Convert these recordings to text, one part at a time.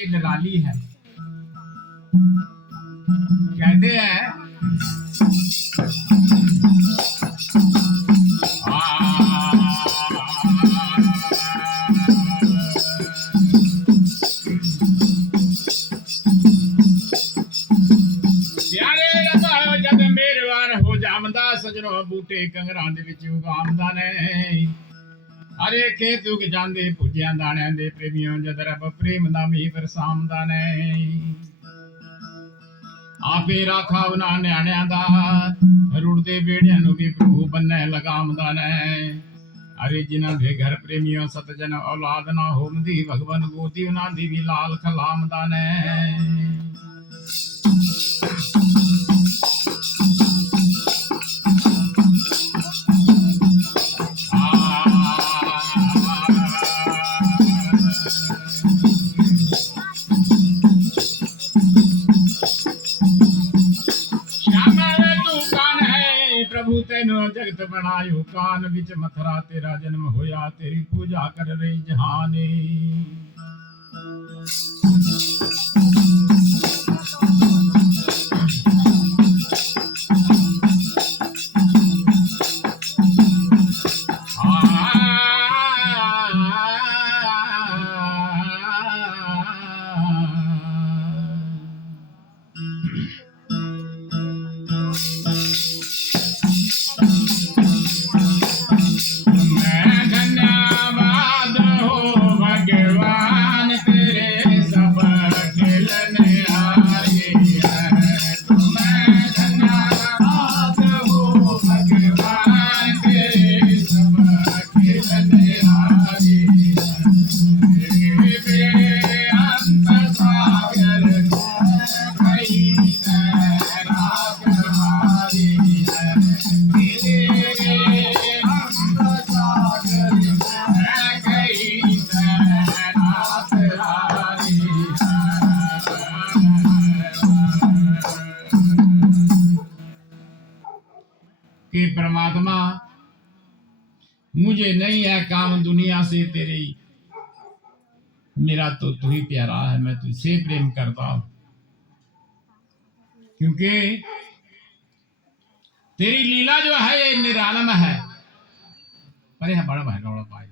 ये निराली है। कहते हैं सजनों बूटे कंगरां दे विच उगामदा ने हरे खेत उग जांदे भुजियां दाणियां दे प्रेमियों जद रब प्रेम दा मींह बरसामदा ने आपे राखा उन्हां न्याणियां दा रुड़दे बेड़ियां नूं भी प्रभु बन्ने लगामदा ने हरे जिन्हां दे घर प्रेमियों सतजन औलाद ना होंदी भगवन गोदी उन्हां दी भी लाल खलामदा ने जगत बनायो कान विच मथुरा तेरा जन्म होया तेरी पूजा कर रही जहाने कि परमात्मा मुझे नहीं है काम दुनिया से तेरी मेरा तो तू ही प्यारा है मैं तुझसे प्रेम करता हूं क्योंकि तेरी लीला जो है ये निरालम है अरे है बड़ा भाई बड़ा भाई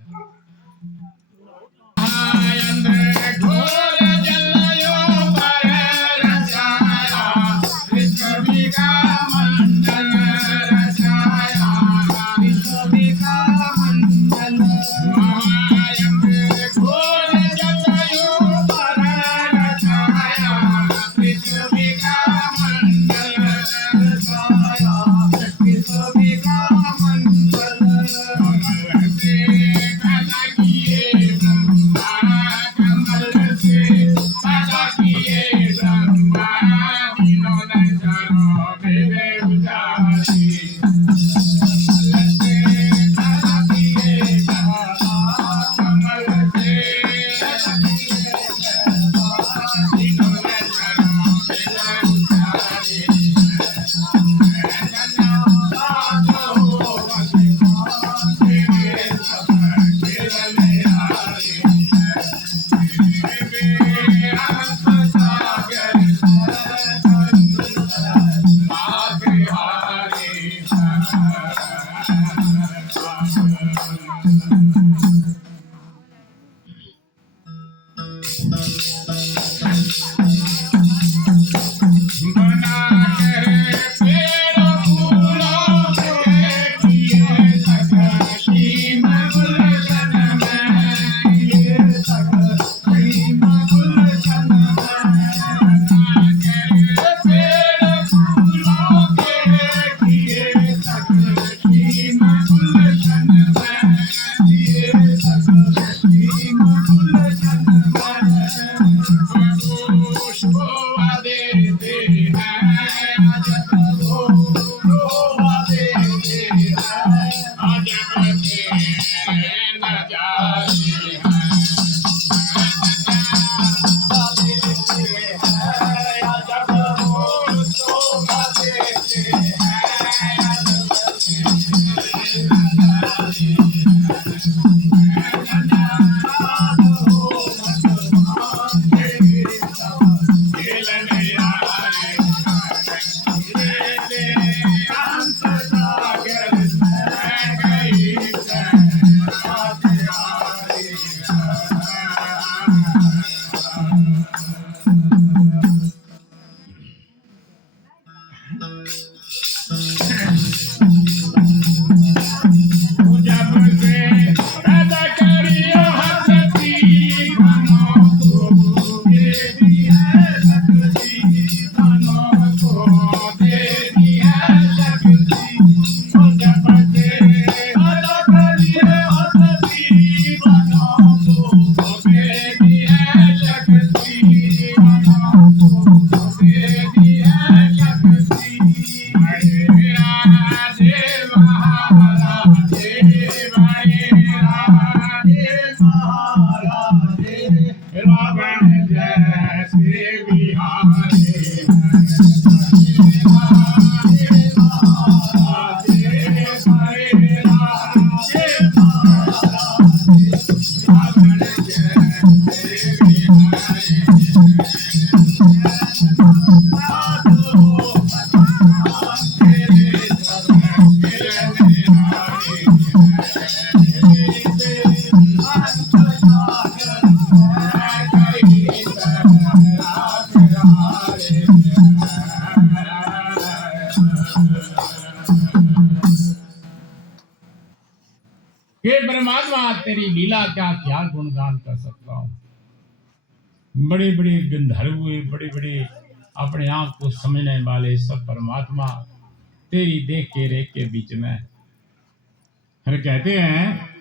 ऐसे बिहारे हे परमात्मा, तेरी लीला का क्या गुणगान कर सकता हूँ। बड़े बड़े गंधर्व हुए, बड़े बड़े अपने आप को समझने वाले सब परमात्मा तेरी देख के रेख के बीच में हर कहते हैं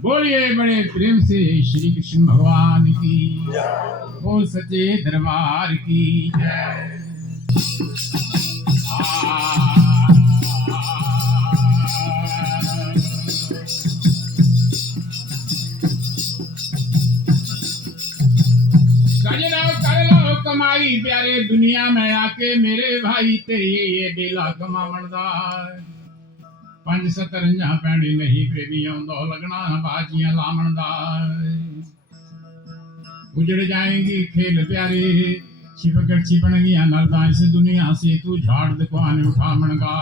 बोलिए बड़े प्रेम से श्री कृष्ण भगवान की, वो सच्चे दरबार की जय। कर लो कमाई प्यारे दुनिया में आके मेरे भाई, तेरी ये बेला कमावणदार 5 पैणी नहीं प्रेमियों दो लगना बाजियां लामणदार। उजड़ जाएंगी खेल प्यारे, छिपकट छिपणगियां नरदा इस दुनिया से तू झाड़ दुकान उठा मनगा।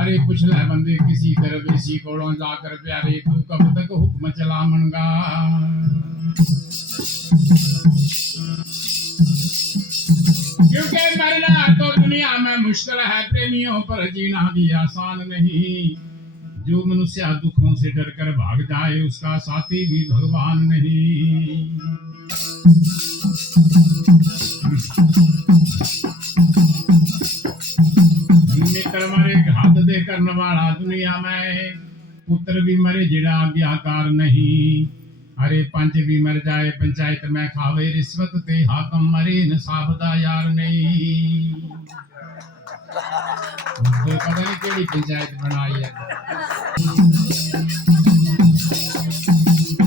अरे पूछ ले बंदे किसी दरवेशी कोलों जाकर प्यारे, तू कब तक हुक्म चला मनगा। क्योंकि मरना तो दुनिया में मुश्किल है प्रेमियों, पर जीना भी आसान नहीं। जो मनुष्य दुखों से डरकर भाग जाए, उसका साथी भी भगवान नहीं। मित्र मरे घात दे करने वाला दुनिया में, पुत्र भी मरे जिड़ा आज्ञाकार नहीं। अरे पंच भी मर जाए पंचायत में खावे रिश्वत ते, हाकम मरे न साबदा यार नहीं। तो पता नहीं केड़ी पंचायत बनाई है।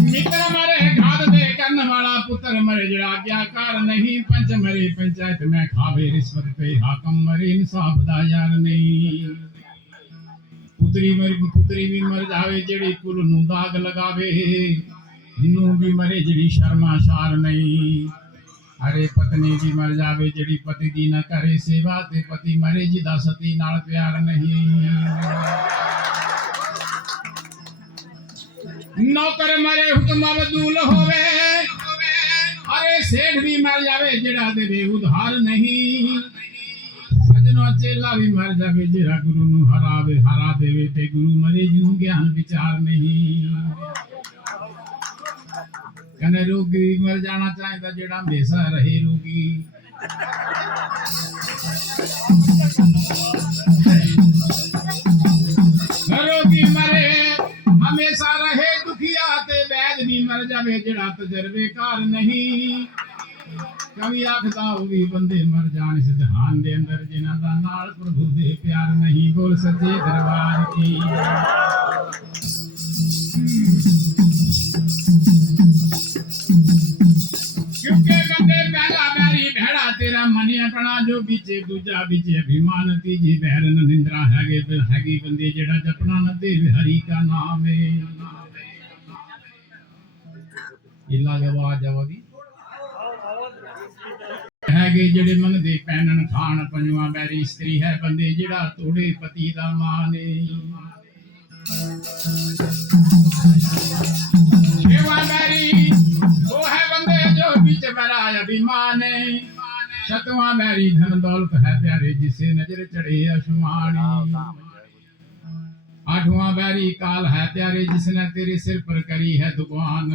मित्र मरे घात दे करने वाला, पुत्र मरे जिड़ा आज्ञाकार नहीं। पंच मरे पंचायत में खावे रिश्वत ते, हाकम मरे न साबदा यार नहीं। पुत्री भी मर जावे जेड़ी कुल नु दाग लगावे, नू भी मरे जड़ी शर्माशार नहीं। अरे पत्नी भी मर जावे जड़ी पति दी न करे सेवा, ते पति मरे जिदा सती नाल प्यार नहीं। नौकर मरे हुक्म अब्दुल होवे, अरे सेठ भी मर जावे जड़ा देवे उधार नहीं। सजनो चेला भी मर जावे जड़ा गुरु नु हरा देवे, ते गुरु मरे जिनु ज्ञान विचार नहीं। कने रोगी मर जाना चाहता जेड़ा हमेशा रहे रोगी। रोगी मरे हमेशा रहे दुखिया, ते वैद भी मर जावे जेड़ा तजर्बेकार नहीं। कभी आखदा हो भी बंदे मर जान इस जहान दे अंदर जिन्हां दा नाल प्रभु दे प्यार नहीं बोल सच्चे दरबार की क्योंकि बंदे पहला बैरी भेड़ा तेरा मने अपना जो बीचे दूजा बीचे अभिमान तीजी बहरन निंद्रा हैगी बंदे जेड़ा जपना न देव हरि का नाम है इला के आवाज आवदी हैगे जेड़े मन दे पैनन खान पंजवा बैरी स्त्री है बंदे जेड़ा तोड़े पति दा मान छेवा बैरी वो है बंदे जो बीच बरा अभिमान सतवां बैरी धन दौलत है प्यारे जिसे नजर चढ़े आसमानी आठवां बैरी काल है प्यारे जिसने तेरे सिर पर करी है दुकान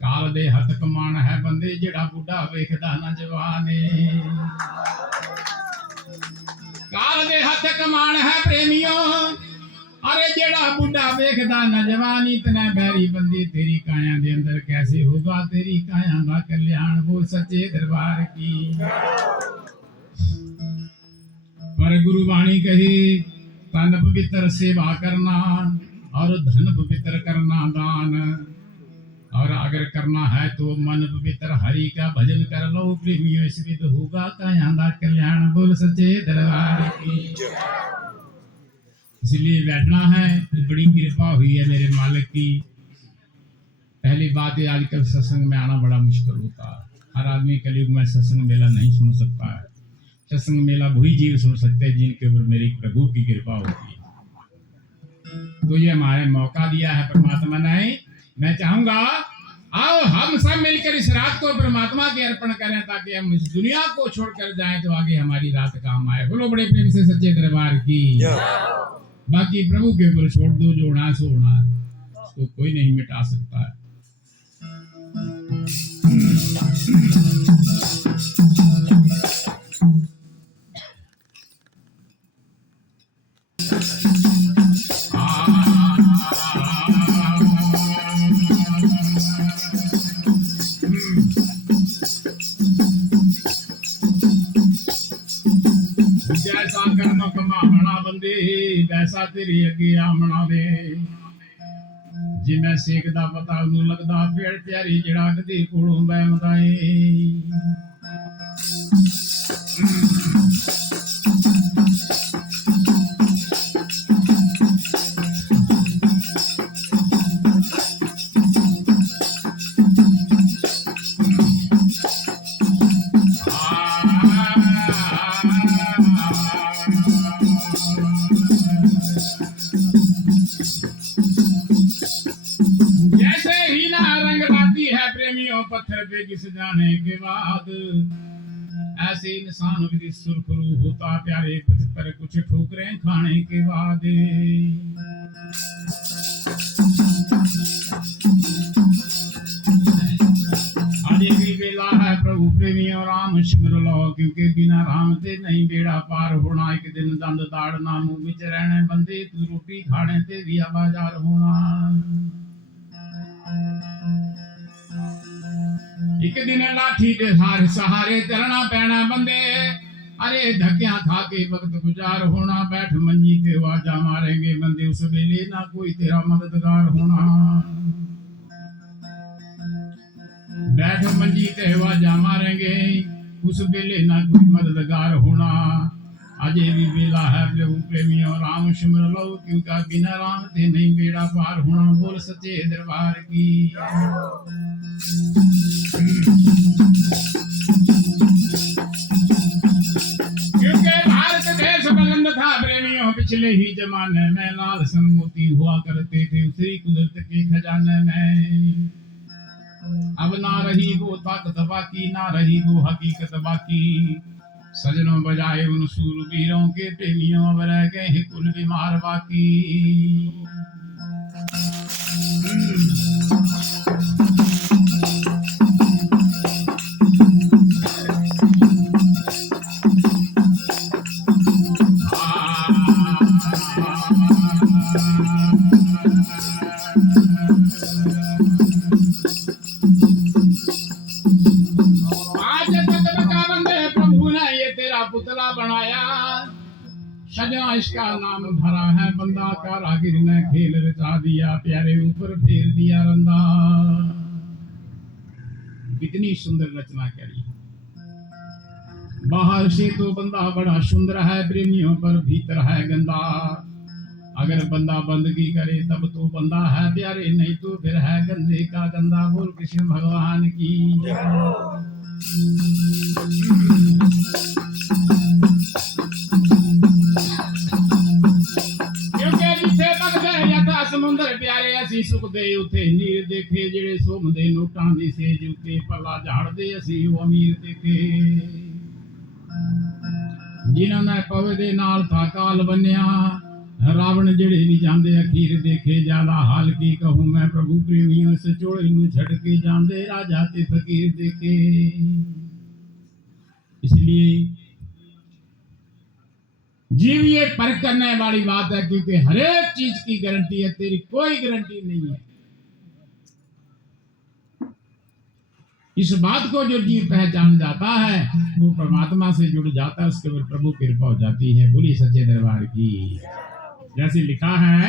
काल दे हथ कमान है बंदे जेड़ा बुढ़ा वेखदा ना जवाने काल दे हथ कमान है प्रेमियों अरे जेड़ा बुढ़ा वेखदा ना जवानी इतना बैरी बंदे तेरी काया दे अंदर कैसे होगा तेरी काया दा कल्याण बोल सच्चे दरबार की पर गुरु वाणी कही तन पवित्र सेवा करना और धन पवित्र करना दान और अगर करना है तो मन पवित्र हरि का भजन कर लो प्रेमियों इस विध होगा काया दा कल्याण बोल सच्चे दरबार की इसलिए बैठना है तो बड़ी कृपा हुई है मेरे मालिक की पहली बात है आजकल सत्संग में आना बड़ा मुश्किल होता है हर आदमी कलयुग में सत्संग मेला नहीं सुन सकता है सत्संग मेला वही जीव सुन सकते हैं जिनके ऊपर मेरी प्रभु की कृपा होती है तो ये हमारे मौका दिया है परमात्मा ने मैं चाहूंगा आओ हम सब मिलकर इस रात को परमात्मा के अर्पण करें ताकि हम इस दुनिया को छोड़कर जाएं तो आगे हमारी रात काम आए बोलो बड़े प्रेम से सच्चे दरबार की बाकी प्रभु के ऊपर छोड़ दो जो होना सो होना उसको कोई नहीं मिटा सकता है जैसा कर्म कमावना बंदे वैसा तेरी अगे आमना दे जिमें सेकदा पता नू लगदा पेड़ प्यारी जड़ा कदी कोलों बैमदा पत्थर पे किस जाने के बाद ऐसे इंसान भी सुरखरू होता प्यारे पर कुछ ठोकरें खाने के बाद अरे भी बेला है प्रभु प्रेमियों राम सिमर लो क्योंकि बिना राम ते नहीं बेड़ा पार होना एक दिन दंद दाड़ना मुंह विच रहने बंदे तू रोटी खाने ते भी बाजार होना एक दिन लाठी के सहारे चलना पैना बंदे अरे धक्कियां खा के वक्त गुजार होना बैठ मंजी ते वाजा मारेंगे बंदे उस वेले ना कोई तेरा मददगार होना बैठ मंजी ते वाजा मारेंगे उस वेले ना कोई मददगार होना अजय भी बेला है प्रभु प्रेमियों राम सिमर लो क्योंकि बिना राम ते नहीं बेड़ा पार होना बोल सच्चे दरबार की क्योंकि भारत देश बुलंद था प्रेमियों पिछले ही जमाने में लाल सन मोती हुआ करते थे उसी कुदरत के खजाने में अब ना रही वो ताकत बाकी ना रही वो हकीकत बाकी सजनों बजाए उन सूरवीरों के प्रेमियों अब रह गए हैं कुल बीमार बाकी गया। सजना इसका नाम धरा है, बंदा का रागिर ने खेल रचा दिया, प्यारे ऊपर फेर दिया रंदा। कितनी सुंदर रचना करी। बाहर से तो बंदा बड़ा सुंदर है, प्रेमियों पर भीतर है गंदा। अगर बंदा बंदगी करे तब तो बंदा है प्यारे, नहीं तो फिर है गंदे का गंदा। बोल कृष्ण भगवान की। क्योंकि जिथे बगदे यथा समुंदर प्यारे, असी सुख दे उथे नीर देखे। जेड़े सोम दे नोटां दी सेज उते, पल्ला झाड़ दे असी वो अमीर देखे। जिन्हां ने पवे दे नाल था काल बन्या, रावण जेड़े नहीं जांदे अखीर देखे। ज्यादा हाल की कहूं मैं प्रभु प्रेमियों से, चोड़े नूं छड़ के जांदे राजा ते फकीर देखे। इसलिए जीव ये परख करने वाली बात है, क्योंकि हर एक चीज की गारंटी है, तेरी कोई गारंटी नहीं है। इस बात को जो जीव पहचान जाता है वो परमात्मा से जुड़ जाता है, उसके ऊपर प्रभु की कृपा हो जाती है। बोली सच्चे दरबार की। जैसे लिखा है,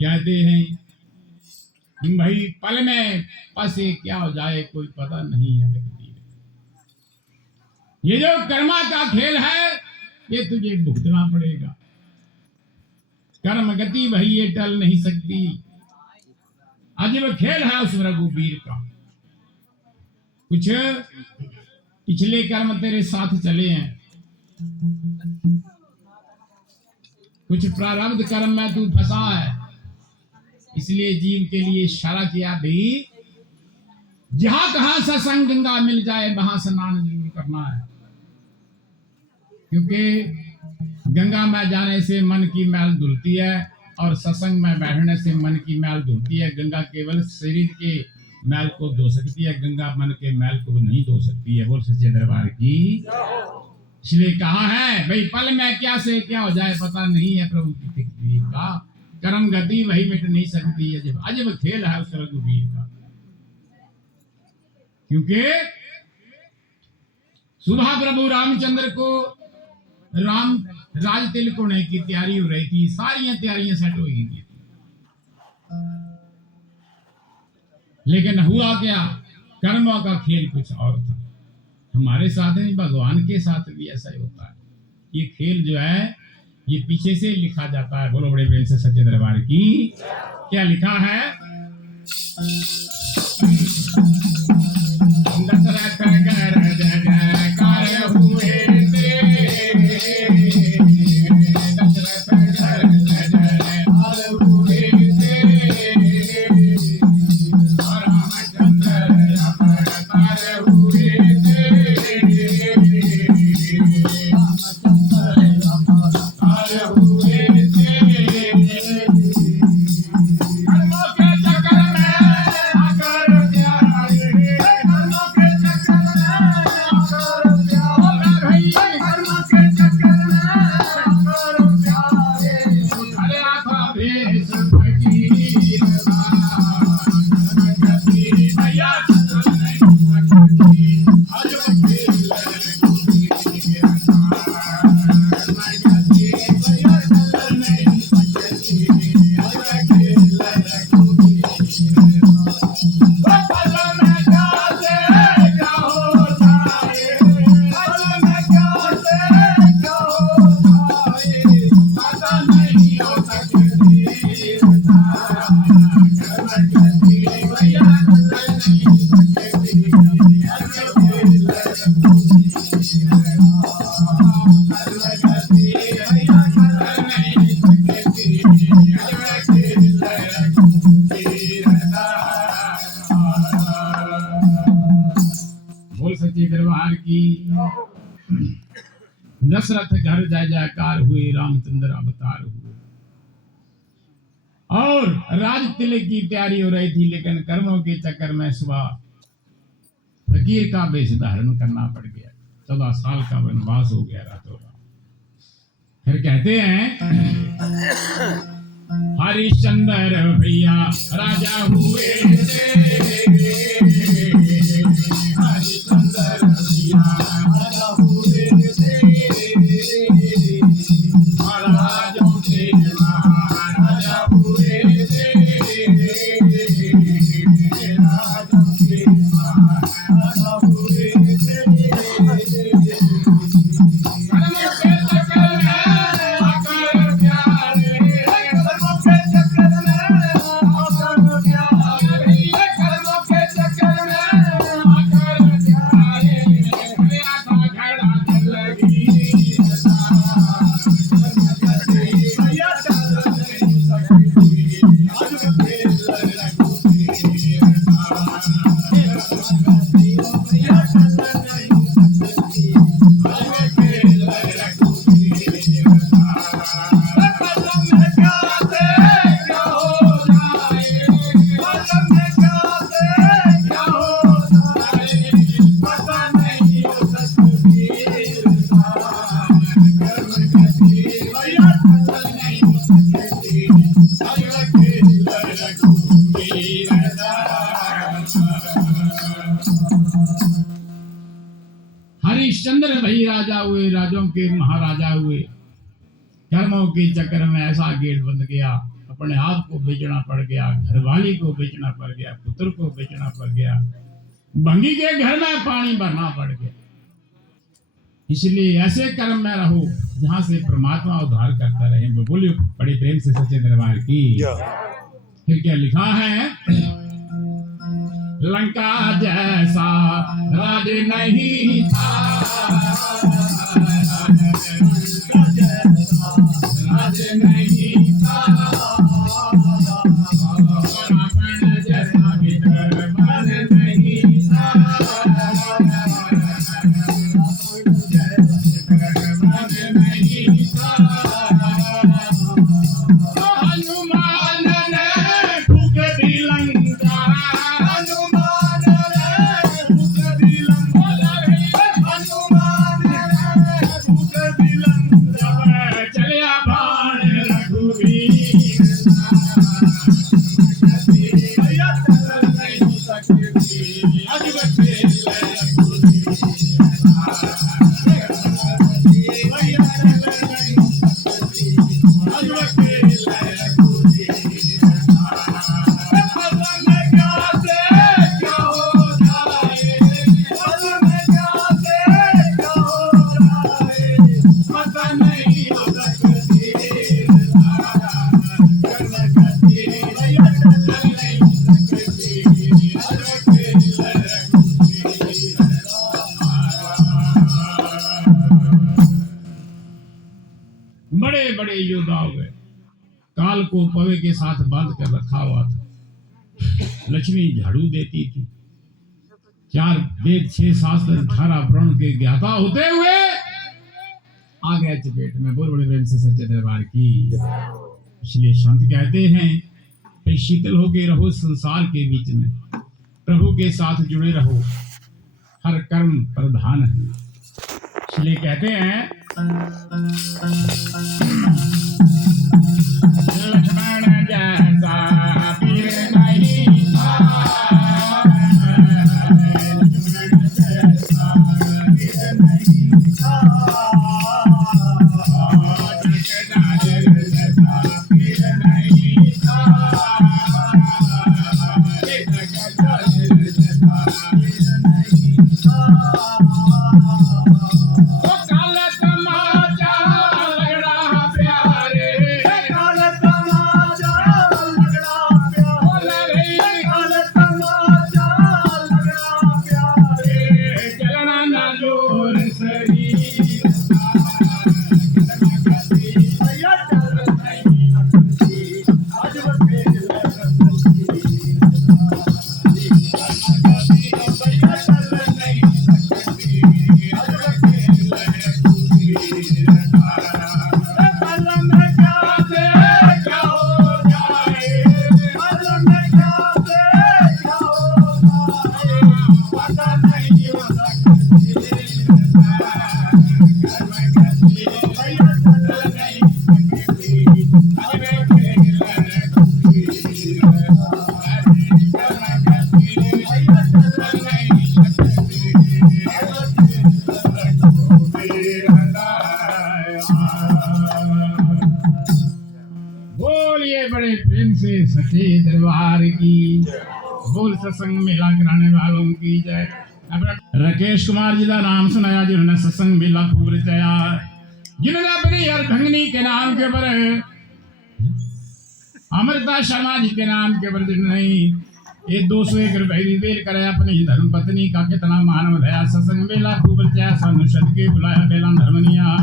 कहते हैं कि भाई पल में पसे क्या हो जाए कोई पता नहीं है। ये जो कर्मा का खेल है ये तुझे भुगतना पड़ेगा। कर्म गति भाई ये टल नहीं सकती। अजीब खेल है उस रघुवीर का। कुछ पिछले कर्म तेरे साथ चले हैं, कुछ प्रारब्ध कर्म में तू फंसा है, इसलिए जीव के लिए इशारा किया भाई जहां कहां सत्संग गंगा मिल जाए वहां स्नान जरूर करना है। क्योंकि गंगा में जाने से मन की मैल धुलती है और सत्संग में बैठने से मन की मैल धुलती है। गंगा केवल शरीर के मैल को धो सकती है, गंगा मन के मैल को नहीं धो सकती है। बोल सच्चे दरबार की। इसलिए कहा है भाई पल में क्या से क्या हो जाए पता नहीं है। प्रभु की तकदीर का कर्म गति वही मिट नहीं सकती है। जब अजब खेल है उस रघुवीर का। क्योंकि सुबह प्रभु रामचंद्र को राम राज तिलक होने की तैयारी हो रही थी, सारी तैयारियां सेट हो गई थी, लेकिन हुआ क्या, कर्मों का खेल कुछ और था। हमारे साथ नहीं, भगवान के साथ भी ऐसा ही होता है। ये खेल जो है ये पीछे से लिखा जाता है। बोलो बड़े प्रेम से सच्चे दरबार की। क्या लिखा है? दशरथ कर जय जयकार हुए थे, दशरथ कर जय जयकार हुए थे, रामचंद्र अवतार हुए थे, रामचंद्र हुए थे। कर्मों के चक्कर में आकर प्यारे, कर्मों के चक्कर में आकर प्यारे, भैया कर्मों के चक्कर में आकर प्यारे, अरे आखा भेष फकीर भैया चल नहीं सकती, अजब खेल भैया चल नहीं सकती। बोल सच्चे दरबार की। दशरथ घर जय जयकार हुए, रामचंद्र अवतार हुए और राज तिलक की तैयारी हो रही थी, लेकिन कर्मों के चक्कर में सुबह फकीर का वेश धारण करना पड़ गया। 14 साल का वनवास हो गया रातों रात। फिर कहते हैं हरिश्चंद्र भैया राजा हुए हरिश्चंद्र भैया राजा हुए महाराजों के महाराजा हुए राजों के महाराजा हुए हरिश्चंद्र भाई राजा हुए, राजों के महाराजा हुए। कर्मों के चक्कर में ऐसा गेट बंद गया, अपने हाथ को बेचना पड़ गया, घरवाली को बेचना पड़ गया, पुत्र को बेचना पड़ गया, भंगी के घर में पानी भरना पड़ गया। इसलिए ऐसे कर्म में रहो जहां से परमात्मा उद्धार करता रहे। बोलिए बड़े प्रेम से सच्चे दरबार की। फिर क्या लिखा है, लंका जैसा राज नहीं था, राज नहीं था, रावण जैसा भी दरबार नहीं था, दरबार नहीं था। हनुमान ने फूक दी लंका, बड़े बड़े योद्धा हो गए। काल को पवे के साथ बांध कर रखा हुआ था। लक्ष्मी झाड़ू देती थी। 4 वेद 6 शास्त्र 18 वर्ण के ज्ञाता होते हुए आ गए चपेट में। बोल बड़े प्रेम से सच्चे दरबार की। इसलिए संत कहते हैं फिर शीतल होके रहो संसार के बीच में, प्रभु के साथ जुड़े रहो, हर कर्म प्रधान है। इसलिए कहते हैं लक्ष्मण जैसा वीर नहीं था, लक्ष्मण जैसा वीर नहीं था, जगदानंद जैसा वीर नहीं था, जगदानंद जैसा वीर नहीं था। काल तमाचा लगड़ा प्यारे, काल बोलिए बड़े प्रेम से सच्चे दरबार की। बोल सत्संग मेला कराने वालों की जय। राकेश कुमार जी का नाम सुनाया जिन्होंने सत्संग मेला खूब रचाया, जिन्होंने अपनी अर्धंगनी के नाम के पर अमृता शर्मा जी के नाम के पर नहीं ये 201 रुपए भी बेल करे अपनी धर्म पत्नी का कितना मान बढ़ाया। सत्संग मेला खूब रचाया, सानू सदके बुलाया बेला धर्मनिया।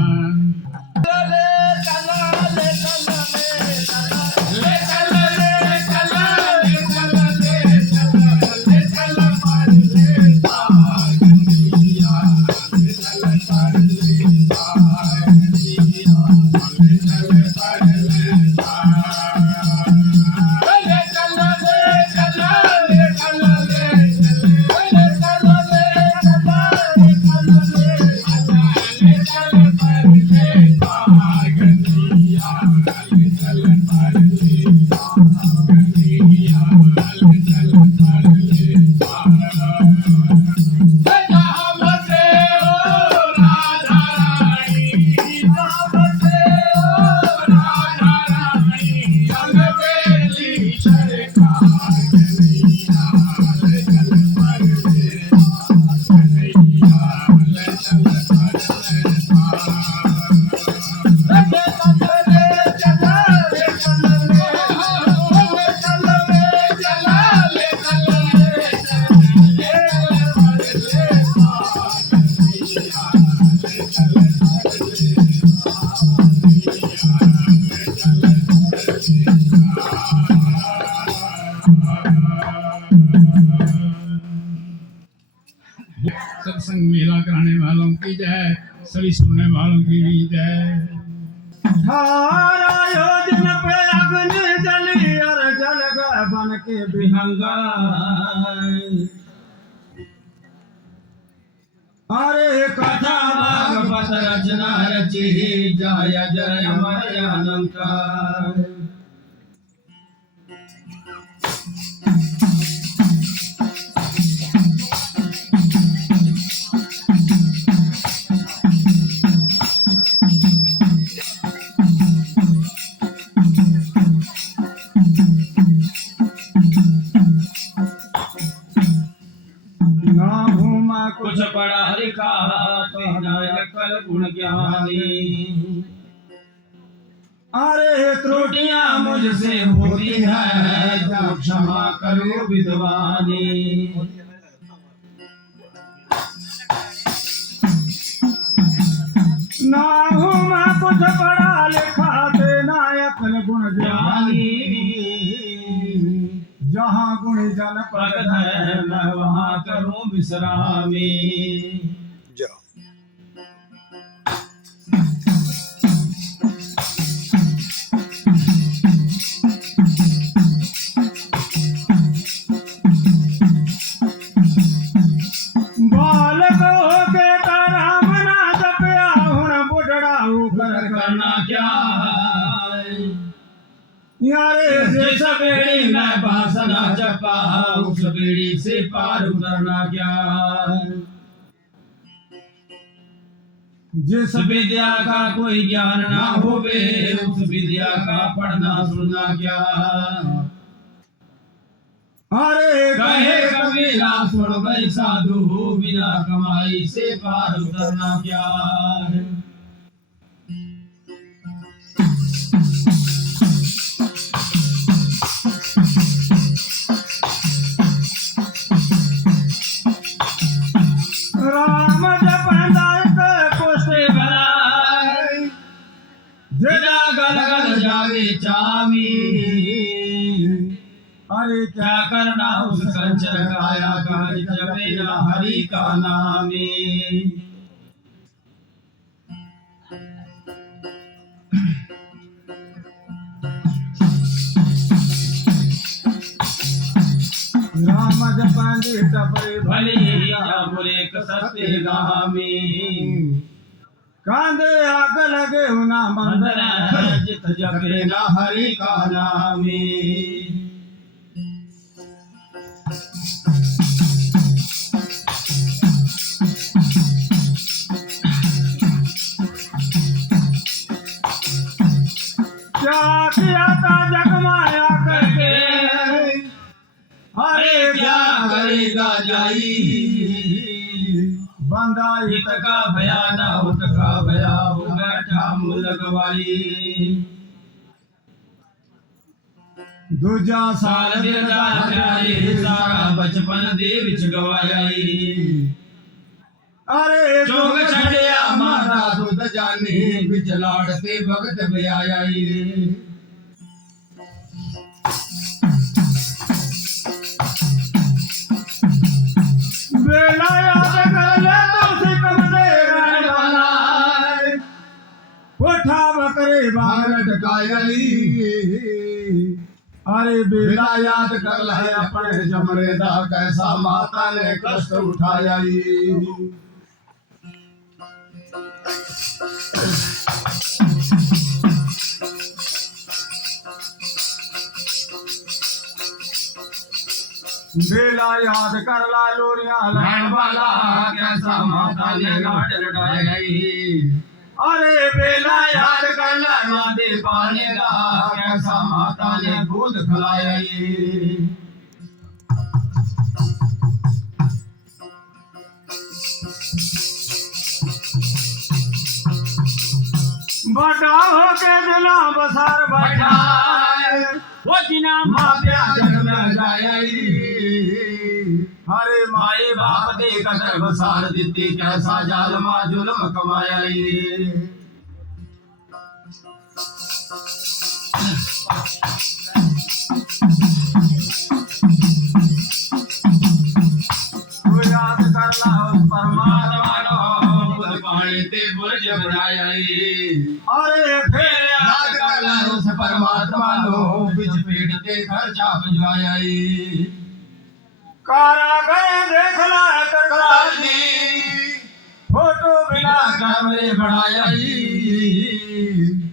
सत्संग मेला कराने वालों की जय, सभी सुनने वालों की भी जय। दिन पे अग्नि जली और जल गए बन के बिहंगा। अरे कथा भागवत रचना रची जय जय हमारे अनंत। कुछ पढ़ा लिखा अकल गुण ज्ञानी। अरे त्रुटियां मुझसे होती है तो क्षमा करो विद्वानी। ना हूँ मैं कुछ पढ़ा लिखा तेना अकल गुण ज्ञानी। जहाँ गुण जन प्रगट है मैं वहाँ करूँ विश्रामी। यारे जिस बेड़ी में बासना चपा उस बेड़ी से पार उतरना क्या। जिस विद्या का कोई ज्ञान ना होवे उस विद्या का पढ़ना सुनना क्या। अरे कहे कबीरा सुन गई साधु बिना कमाई से पार उतरना क्या। राम गल गल जावे चावी। अरे क्या करना उस कंचन काया गाज जपे ना हरि का नामी। राम जपंदी टपरे भली बुरे कसते गामी। कांदे आग लगे ना मंदर जित जपे ना हरि का नामी। क्या किया आता जग माया करके, अरे क्या करेगा जाई, बंदा इत का भया ना उत का भया, हो बैठा मुँह लगवाई। दूजा साल दिलदार प्यारे, सारा बचपन दे विच गवाई। अरे जोग छड़िया मारा दुध जाने, बिच लाड़ते भगत ब्याई। बेला याद कर ले तो सिकम दे रहने वाला, उठा बकरे बाहर टकाई। अरे बेला याद कर ले अपने जमरे दा, कैसा माता ने कष्ट उठाया। बेला याद कर ला लोरिया लाइन वाला, कैसा माता ने लाड लड़ाई। अरे बेला याद कर ला नादे पाने का, कैसा माता ने दूध खिलाया। बड़ा होके दिला बसार बैठा, वो जिना माँ प्यार में जाई। हरे माए बाप दे कदर बसार दिती, कैसा जालमा जुल्म कमाया। तू याद कर ला उस परमात्मा नो, बुध पानी ते बुर्ज बनाया। अरे फिर याद कर ला उस परमात्मा नो, बिच पेड़ ते खर्चा भिजवाया। कारागर देख ला करताली, फोटो बिना कैमरे बढ़ाया।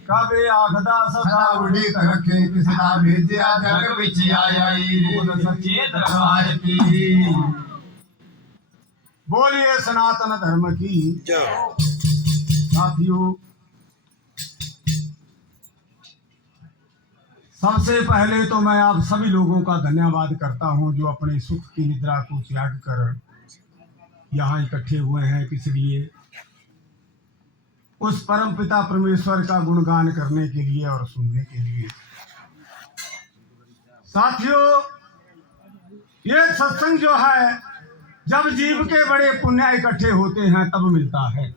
कभी आखदा सदा उड़ी रखे, किसना भेजिया जग विच आया। सच्चे दरबार की बोलिए सनातन धर्म की जय। साथियों, सबसे पहले तो मैं आप सभी लोगों का धन्यवाद करता हूं, जो अपने सुख की निद्रा को त्याग कर यहाँ इकट्ठे हुए हैं, किस लिए? उस परम पिता परमेश्वर का गुणगान करने के लिए और सुनने के लिए। साथियों, ये सत्संग जो है, जब जीव के बड़े पुण्य इकट्ठे होते हैं तब मिलता है।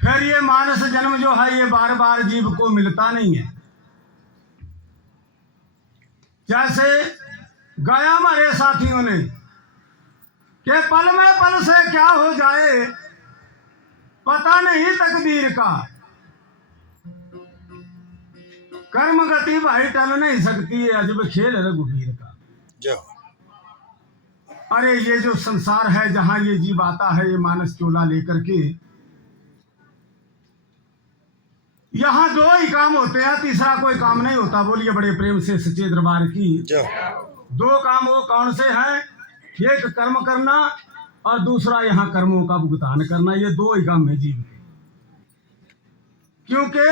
फिर ये मानस जन्म जो है, ये बार बार जीव को मिलता नहीं है। जैसे गया हमारे साथियों ने कि पल में पल से क्या हो जाए, पता नहीं तकदीर का। कर्म गति भाई टल नहीं सकती है, अजब खेल रघुवीर का। अरे ये जो संसार है, जहां ये जीव आता है ये मानस चोला लेकर के, यहाँ दो ही काम होते हैं, तीसरा कोई काम नहीं होता। बोलिए बड़े प्रेम से सच्चे दरबार की। दो काम वो कौन से हैं? एक कर्म करना और दूसरा यहाँ कर्मों का भुगतान करना। ये दो ही काम है जीव के, क्योंकि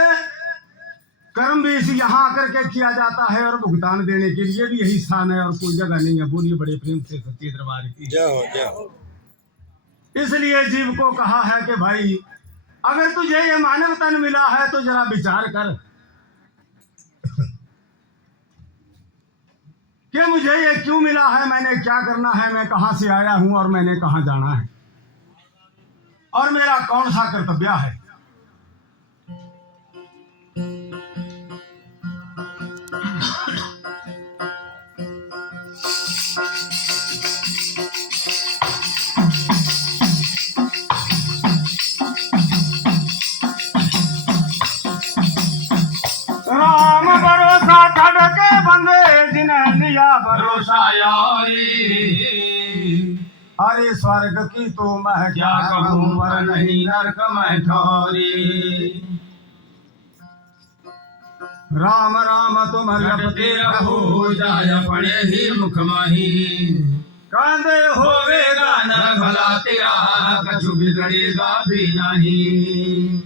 कर्म भी इसी यहाँ आकर के किया जाता है और भुगतान देने के लिए भी यही स्थान है और कोई जगह नहीं है। बोलिए बड़े प्रेम से सच्चे दरबार की। इसलिए जीव को कहा है कि भाई, अगर तुझे ये मानव तन मिला है तो जरा विचार कर कि मुझे ये क्यों मिला है, मैंने क्या करना है, मैं कहां से आया हूं और मैंने कहां जाना है, और मेरा कौन सा कर्तव्य है। राम भरोसा छड़ के बंदे जिन्हें लिया भरोसा यारी। अरे स्वर्ग की तो मैं क्या कहूँ, वर नहीं नरक में ठोरी। राम राम तुम जपते रहो, जाय पड़े ही मुख माही। कांदे होवेगा न भला तेरा कछु बिगड़ेगा भी नहीं।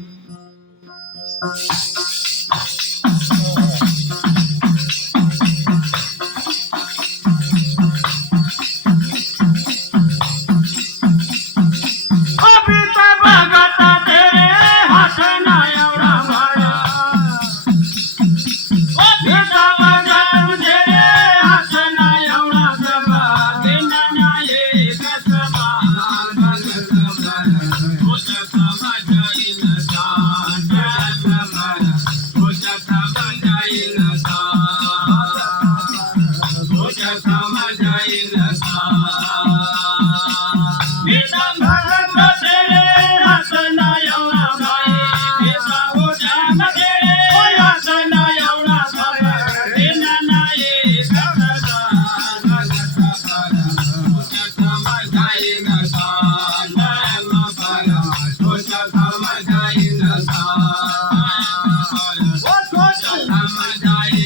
अभी तो भगत तेरे हाथ ना एवढा भाड़ा, अभी तो भगत तेरे हाथ ना एवढा सभा, देना ना एक समान भगत मन, तुझ समज इंसान भगत मन, तुझ समज इंसान, तुझ समज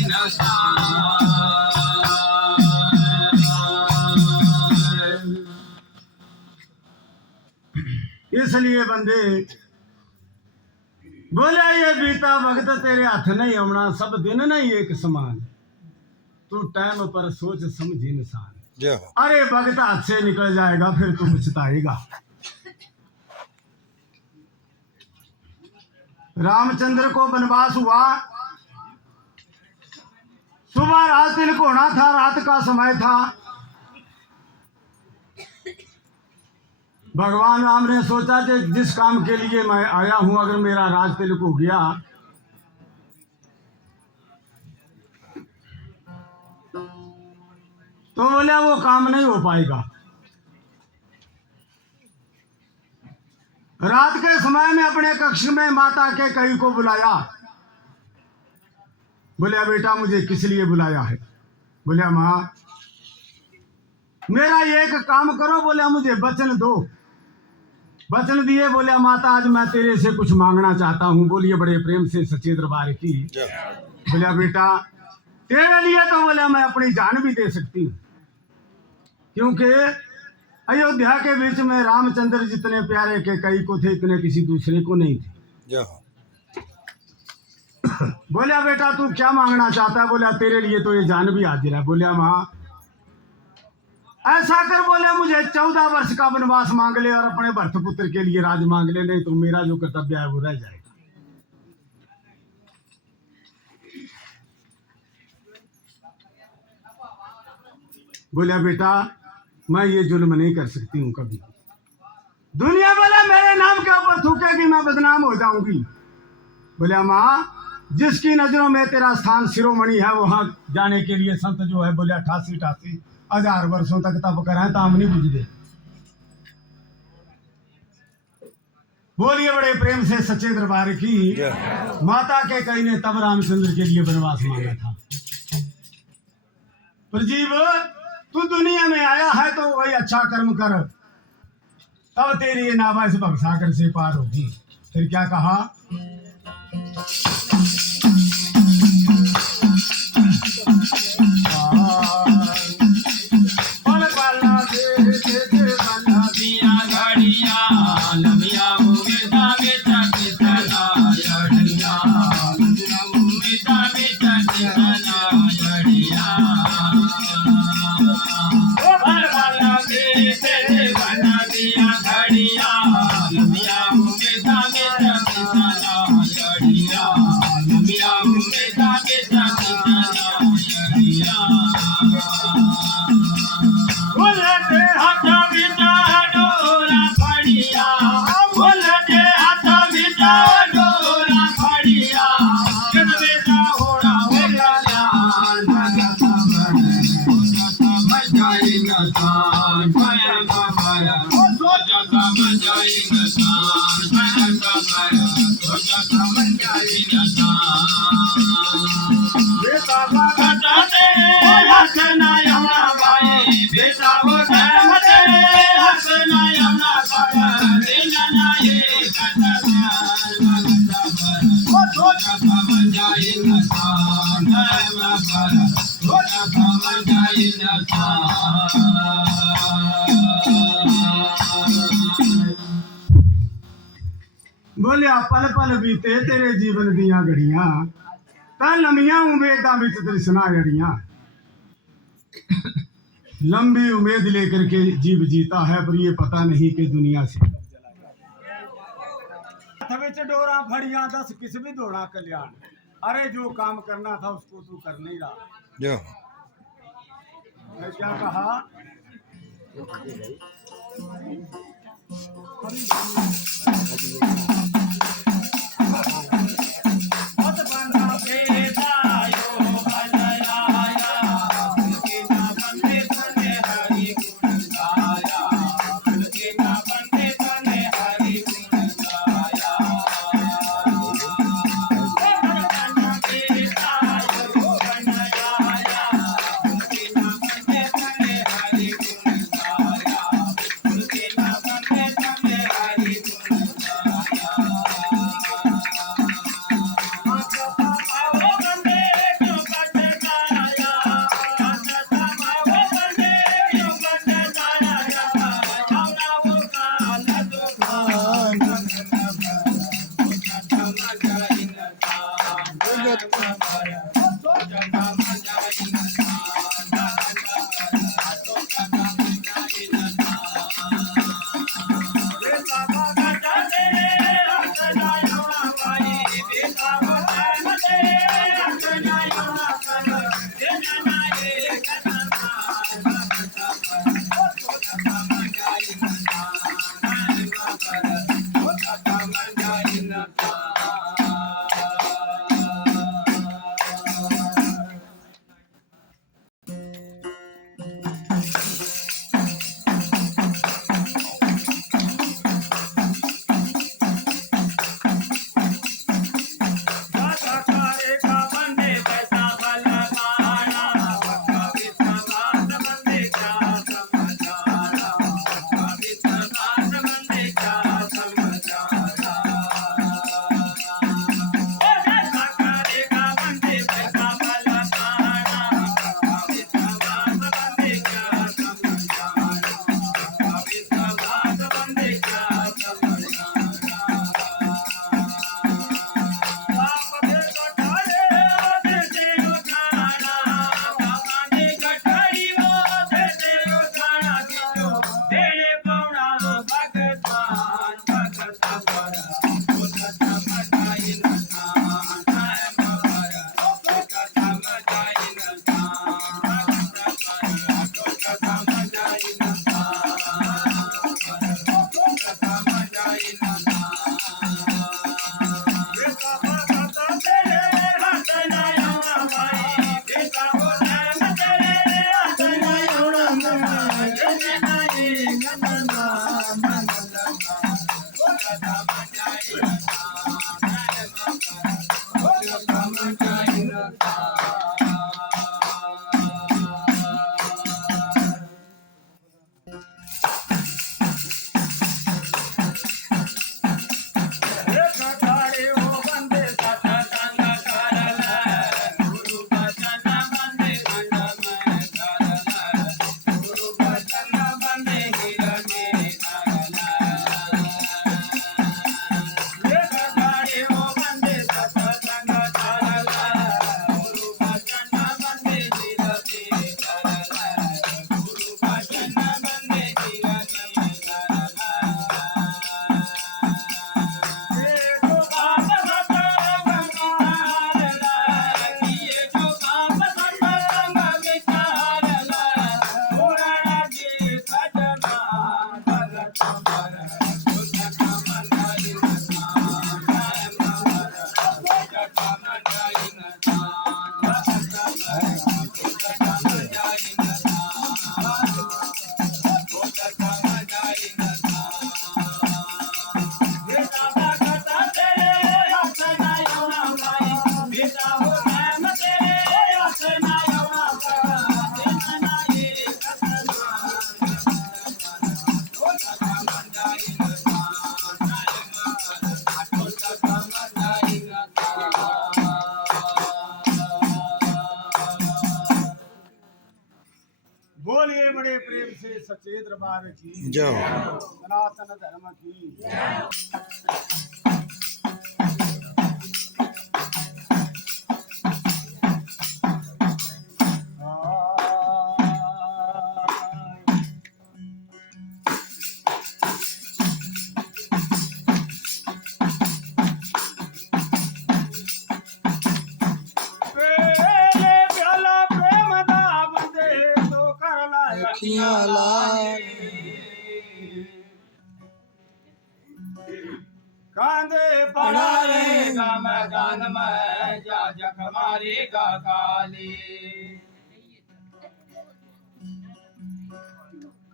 इंसान। इसलिए बंदे बोले ये बीता वक्त तेरे हाथ नहीं आना, सब दिन नहीं एक समान, तू टाइम पर सोच समझ इंसान। अरे वक्त हाथ से निकल जाएगा फिर तू पछताएगा। रामचंद्र को वनवास हुआ, सुबह रात तिलक होना था, रात का समय था। भगवान राम ने सोचा कि जिस काम के लिए मैं आया हूं अगर मेरा राज तिलक हो गया तो बोले वो काम नहीं हो पाएगा। रात के समय में अपने कक्ष में माता के कई को बुलाया। बोले बेटा मुझे किस लिए बुलाया है? बोले माँ मेरा एक काम करो। बोले मुझे वचन दो। वचन दिए। बोले माता आज मैं तेरे से कुछ मांगना चाहता हूँ। बोलिए बड़े प्रेम से सच्चे दरबार की। बोले बेटा तेरे लिए तो बोले मैं अपनी जान भी दे सकती हूँ, क्योंकि अयोध्या के बीच में रामचंद्र जितने प्यारे के कई को थे इतने किसी दूसरे को नहीं थे। बोले बेटा तू क्या मांगना चाहता है? बोले तेरे लिए तो ये जान भी हाजिर है। बोले माँ ऐसा कर, बोले मुझे 14 वर्ष का वनवास मांग ले और अपने भरत पुत्र के लिए राज मांग ले, नहीं तो मेरा जो कर्तव्य है वो रह जाएगा। बोले बेटा मैं ये जुल्म नहीं कर सकती हूँ कभी। दुनिया बोले मेरे नाम के ऊपर थूकेगी मैं बदनाम हो जाऊंगी। बोले माँ जिसकी नजरों में तेरा स्थान शिरोमणि है वहां जाने के लिए संत जो है बोले 88 हजार वर्षों तक तप कर ताम नहीं बुझ दे। बोलिए बड़े प्रेम से सच्चे दरबार की। माता के कई ने तब रामचंद्र के लिए वनवास मांगा था। प्रजीव तू दुनिया में आया है तो वही अच्छा कर्म कर, तब तेरी ये नावा इस भवसागर से पार होगी। फिर क्या कहा? बोलिया पल पल बीते तेरे जीवन दिया घड़ियां तां लम्बियां उम्मीदां विच तृष्णा जड़ियां लंबी उम्मीद लेकर के जीव जीता है पर ये पता नहीं कि दुनिया से हाथ विच डोरा फड़िया दस किस भी दौड़ा कल्याण अरे जो काम करना था उसको तू कर नहीं रहा मैं क्या कहा सच्चे दरबार की जाओ सनातन धर्म की अखियां लाल कांदे पड़ाएगा मैदान में जा जख मारेगा काली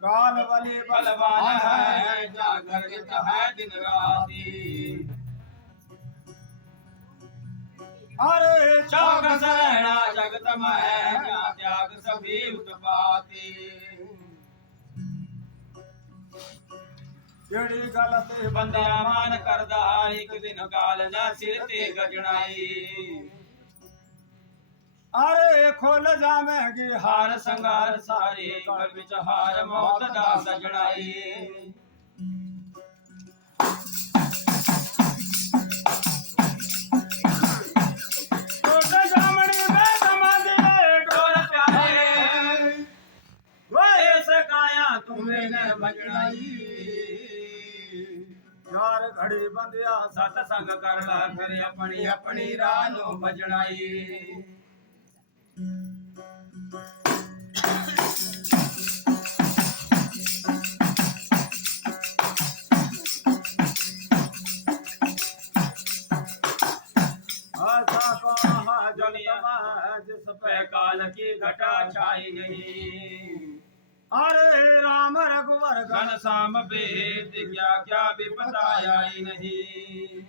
काल वाले बलवान है जा गर्जित है दिन राती अरे चौक शरणा जगत में जा त्याग सभी उत्पाती ਜਿਹੜੀ ਗੱਲ ਤੇ ਬੰਦਿਆ ਮਾਨ ਕਰਦਾ ਇੱਕ ਦਿਨ ਕਾਲ ਨਾ ਸਿਰ ਤੇ ਗਜਣਾਈ ਅਰੇ ਖੋਲ ਜਾਵੇਂਗੇ ਹਾਰ ਸੰਗਾਰ ਸਾਰੇ ਗਲ ਵਿੱਚ ਹਾਰ ਮੌਤ ਦਾ ਸਜਣਾਈ ਟੋਟੇ ਜਾਮਣੀ ਮੈਂ ਸਮਾਦੇ ਢੋਲ ਪਿਆਰੇ ਓਏ ਇਸ ਕਾਇਆ ਤੂੰ ਮੈਨੇ ਬਜਣਾਈ यार घड़ी बंदिया सत्संग कर ला फिर अपनी अपनी राह नु भजनाई आशा कहा जलिया जिस पे काल की घटा छाई नहीं अरे राम रघुवर घन श्याम वेद क्या क्या विपदा आई नहीं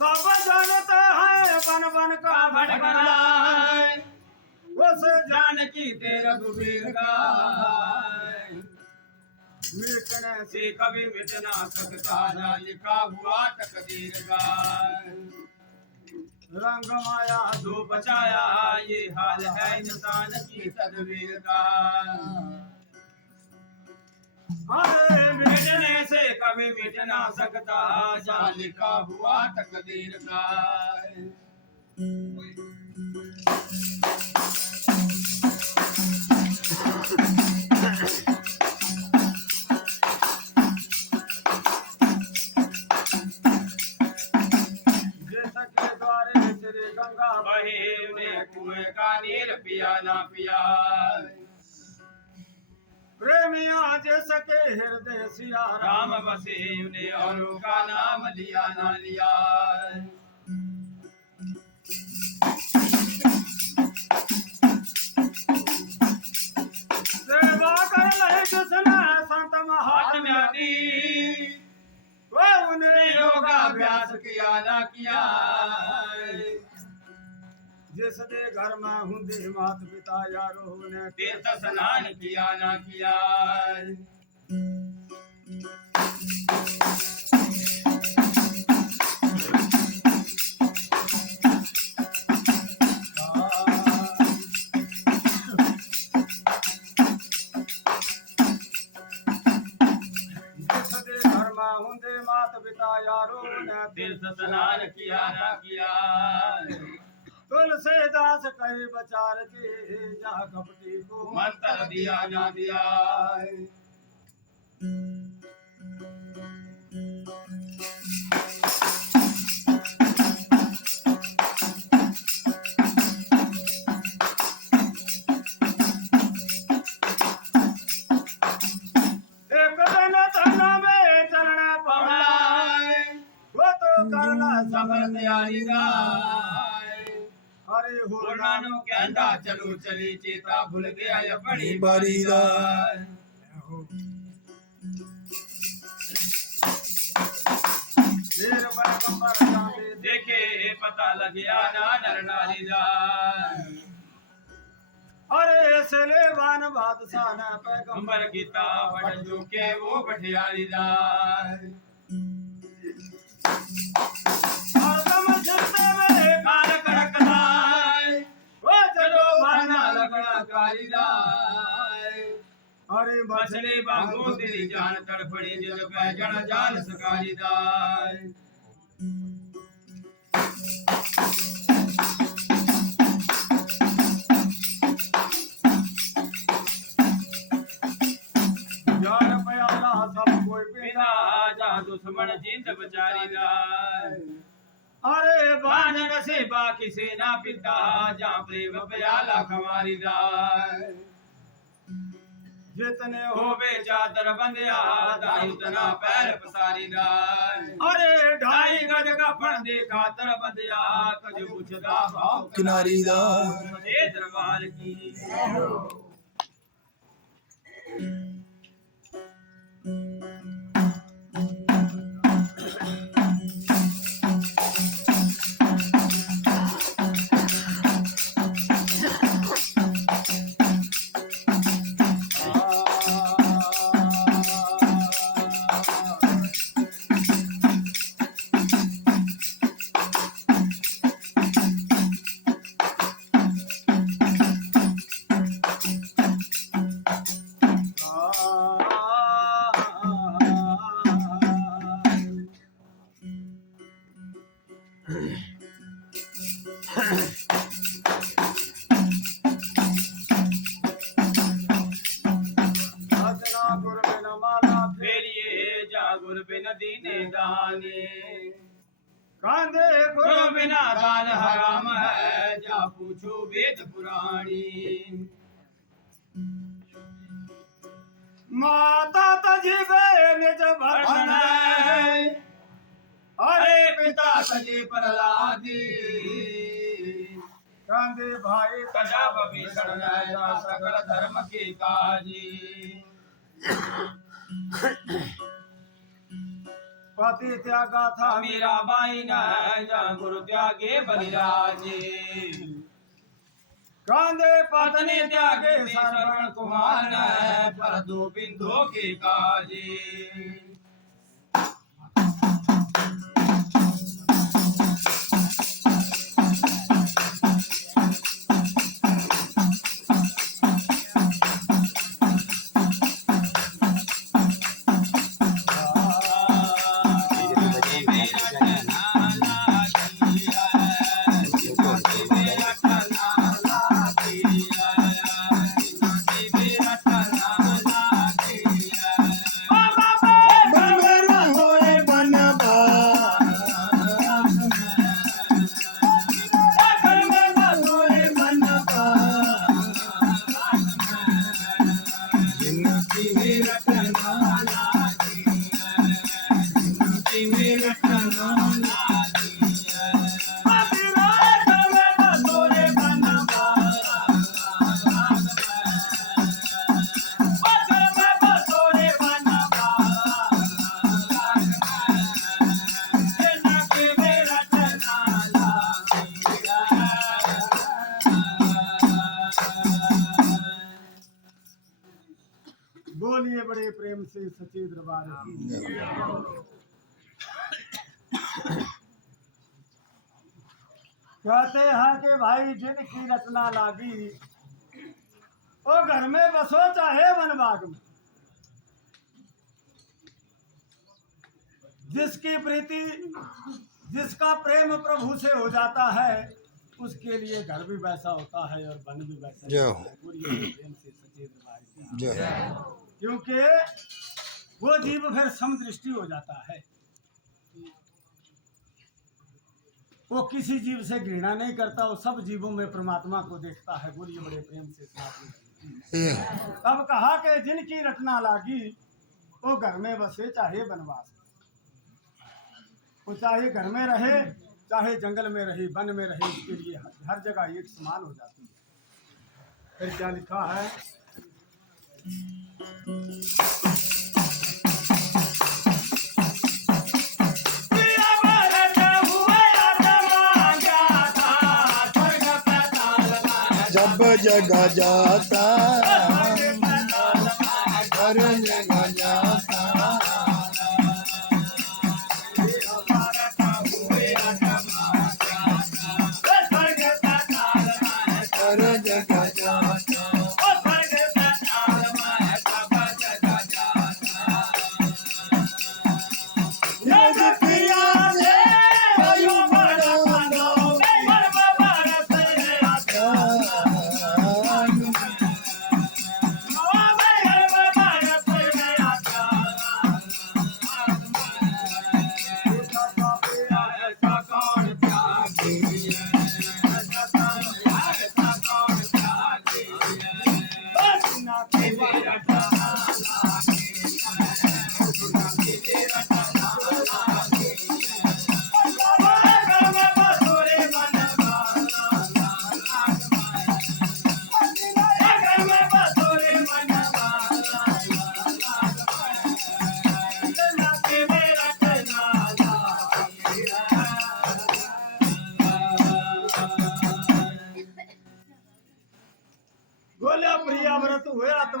सब जानते हैं बन बन का भटकना उस जानकी तेरा रघुवीर गाय मिटने से कभी मिट ना सकता ना लिखा हुआ तकदीर का रंग माया दो बचाया ये हाल है इंसान की तदबीर का अरे मिटने से कभी मिट ना सकता जहाँ लिखा हुआ तकदीर का गंगा बहे उन्हें कुएं का नीर पिया ना पिया प्रेमिया जैसके हृदय सिया राम बसे उन्हें औरों का नाम लिया ना लिया सेवा कर ले जिसने संत महात्मा दी वो उन्हें योगाभ्यास किया ना किया जिसने घर में हुंदे मात पिता यारो ने तीर्थ स्नान किया ना किया जिसने घर में हुंदे मात पिता यारो ने तीर्थ स्नान किया ना किया तुलसीदास कहे बचार के जा कपटी को मंत्र दिया ना दिया एक दिन धना में चलना पड़ा वो तो करना सफर तैयारी का अरे होरनानो कहता चलो चली चेता भूल गया या बड़ी बारी दा फिर पैगंबर जाने देखे पता लग गया ना नर नारी दा अरे सलेमान बादशाह ने पैगंबर गीता पढ़ जो के वो बठियारी दा और तुम सुनते में काल करकदा वो चलो भाना लगड़ा कारीदा मछली वांगू तेरी जान तड़फड़ी जिस पे जड़ जान सकारी दाय यार प्याला सब कोई बिना जा दुश्मन जिंद बचारी दाय अरे बाज नसीबा किसे ना पिता जा प्रेम प्याला खमारी दाय जितने हो बेचादर बंदिया दाई तना पैर पसारी दाय अरे ढाई गज का फंदे खातर बंदिया कज पुछदा भाव किनारी दा ये दरबार की जागुर बिन दीने दाने कांदे गुरु बिना दान हराम है जा पूछो वेद पुराणी माता तजीबे निज भरण अरे पिता सजे प्रहलादी कांदे भाई कजा भीषण सकल धर्म के काजी पति त्यागा था मेरा बाई न जा गुरु त्यागे बलिराजे कांदे पत्नी त्यागे श्रवण कुमार न पर दो बिंदु के काजे बोलिए बड़े प्रेम से सच्चे दरबार की कहते हैं कि भाई जिनकी रचना लागी वो घर में बसो चाहे वन बाग में जिसकी प्रीति जिसका प्रेम प्रभु से हो जाता है उसके लिए घर भी वैसा होता है और वन भी वैसा जय हो। होता है। बोलिए प्रेम से सच्चे दरबार की जय क्योंकि वो जीव फिर समदृष्टि हो जाता है वो किसी जीव से घृणा नहीं करता वो सब जीवों में परमात्मा को देखता है। बोलिए बड़े प्रेम से तब कहा कि जिनकी रचना लागी वो घर में बसे चाहे वनवास वो चाहे घर में रहे चाहे जंगल में रहे वन में रहे उसके लिए हर जगह एक समान हो जाती है। फिर क्या लिखा है जब जगह जाता हर जगह जाता हर जगह जाता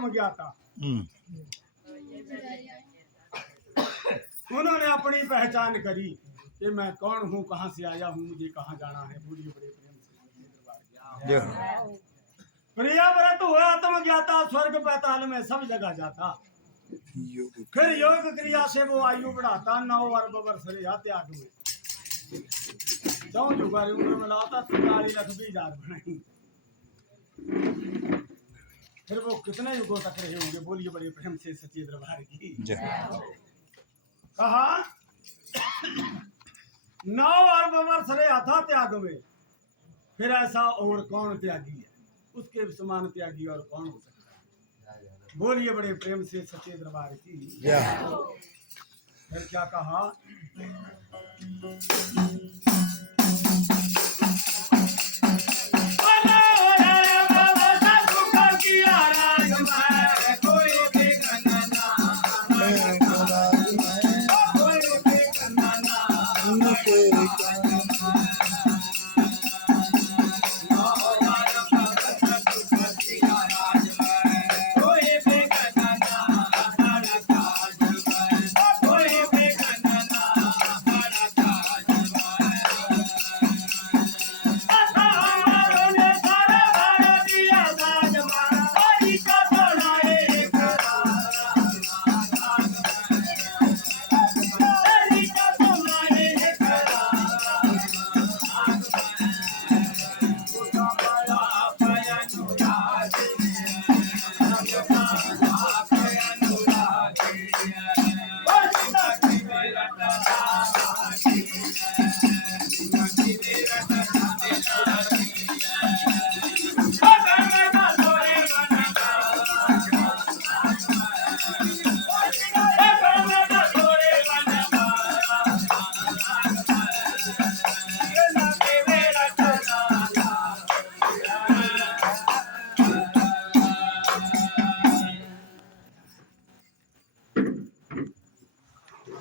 आत्मज्ञाता। उन्होंने अपनी पहचान करी कि मैं कौन हूँ, कहाँ से आया हूँ, मुझे कहाँ जाना है। बोलिए बड़े प्रेम से प्रिया व्रत हुआ आत्मज्ञाता, स्वर्ग पैताल में सब जगह जाता। फिर योग क्रिया से वो आयु बढ़ाता, 9 अरब वर्ष रहा त्याग में। चौं जुगारी उम्र में लाता, 43 लाख 20,000 बनाई। फिर वो कितने युगों तक रहे होंगे। बोलिए बड़े प्रेम से सच्चे दरबार की। कहा 9 अरब वर्ष रहा था त्याग में। फिर ऐसा और कौन त्यागी है, उसके समान त्यागी और कौन हो सकता है। बोलिए बड़े प्रेम से सच्चे दरबार की। फिर क्या कहा,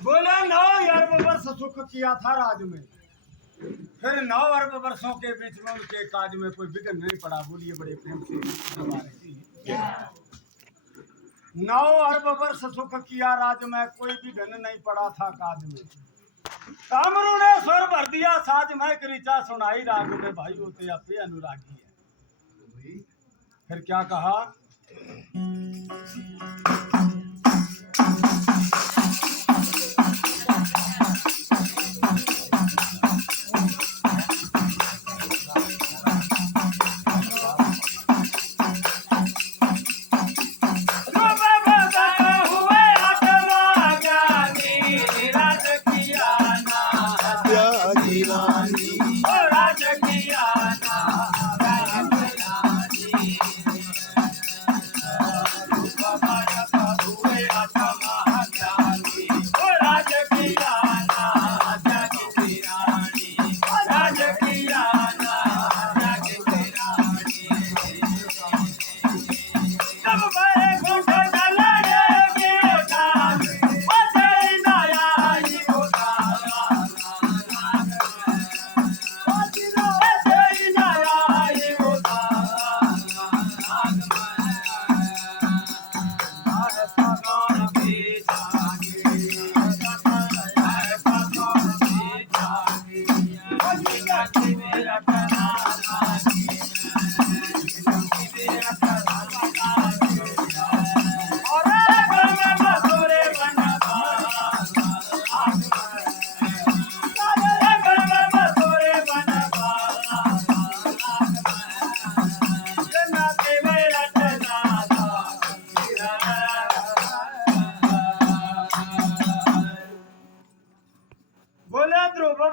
बोला 9 अरब वर्ष सुख किया था राज में। फिर 9 अरब वर्षों के बीच में उनके काज में कोई विघ्न नहीं पड़ा। बोलिए बड़े प्रेम से 9 अरब वर्ष सुख किया राज में, कोई विघ्न नहीं पड़ा था काज में। कामरू ने स्वर भर दिया साज में, ऋचा सुनाई राग में, भाई होते अपने अनुरागी है। फिर क्या कहा,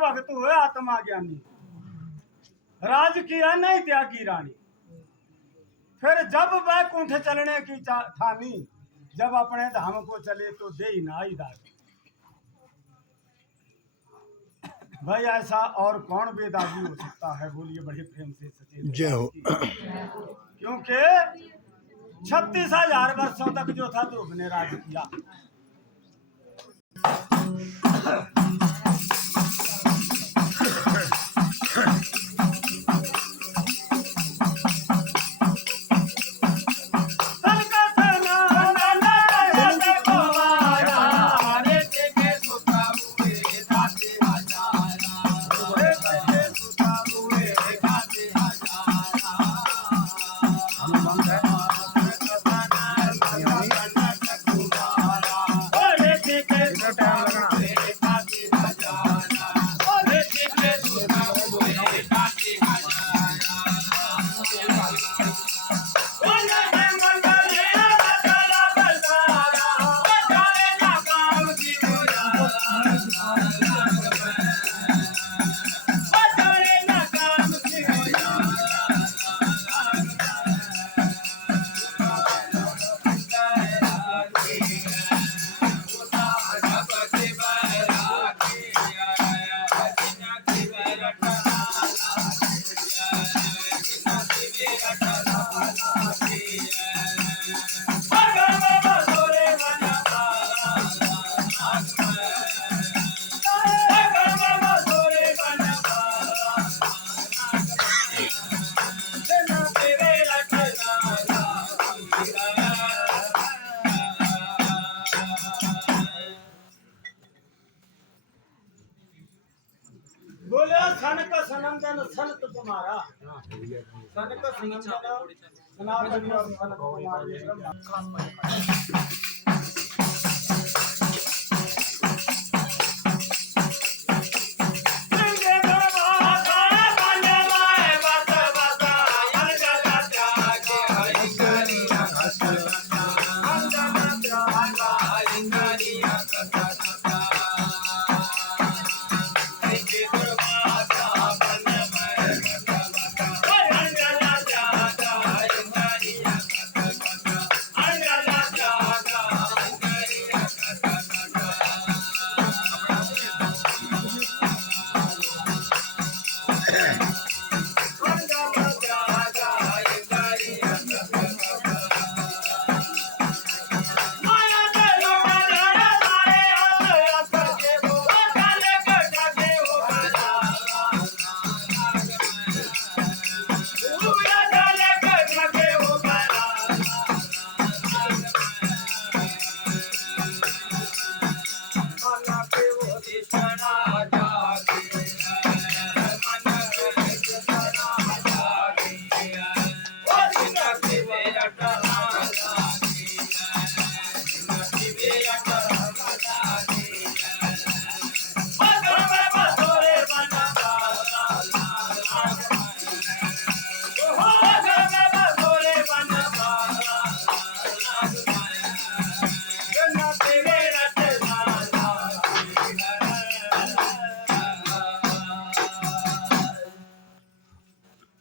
भक्त हुए आत्मा ज्ञानी, राज किया नहीं त्यागी रानी। फिर जब वैकुंठ चलने की ठानी, जब अपने धाम को चले तो दे नाई दाग। भाई ऐसा और कौन बेदागी हो सकता है। बोलिए बड़े प्रेम से सचेत जय हो। क्योंकि 36,000 वर्षों तक जो था ध्रुव ने राज किया। बोले सन का सनंदन सनत तुम्हारा सन का सनंदन सनातन और सनत तुम्हारे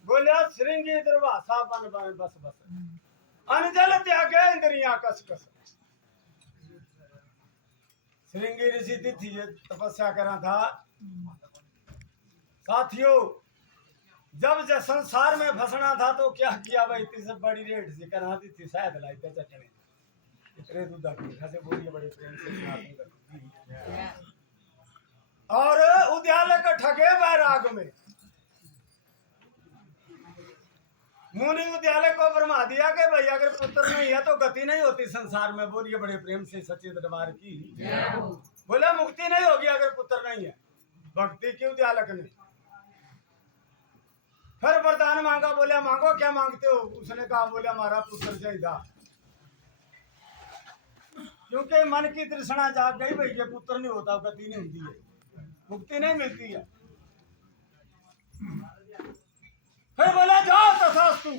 बोलिया श्रृंगी दुर्वासा बन बन बस बस अनजल त्यागे इंद्रियां कस कस श्रृंगी ऋषि तिथि ये तपस्या करा था साथियों जब जब संसार में फंसना था तो क्या किया भाई तीसरी बड़ी रेट से करा थी शायद लाई पे चटने इतने दूध से बोलिए बड़े प्रेम से स्नान करती और उद्यालय का ठगे बैराग में मुनि उद्यालय को फरमा दिया कि भाई अगर पुत्र नहीं है तो गति नहीं होती संसार में। बोलिए बड़े प्रेम से सच्चे दरबार की बोला मुक्ति नहीं होगी अगर पुत्र नहीं है। भक्ति की उद्यालक ने फिर वरदान मांगा। बोले मांगो क्या मांगते हो? उसने कहा बोले हमारा पुत्र चाहिए क्योंकि मन की तृष्णा जाग गई भाई ये पुत्र नहीं होता गति नहीं होती है मुक्ति नहीं मिलती है। फिर बोला जाओ तथास्तु।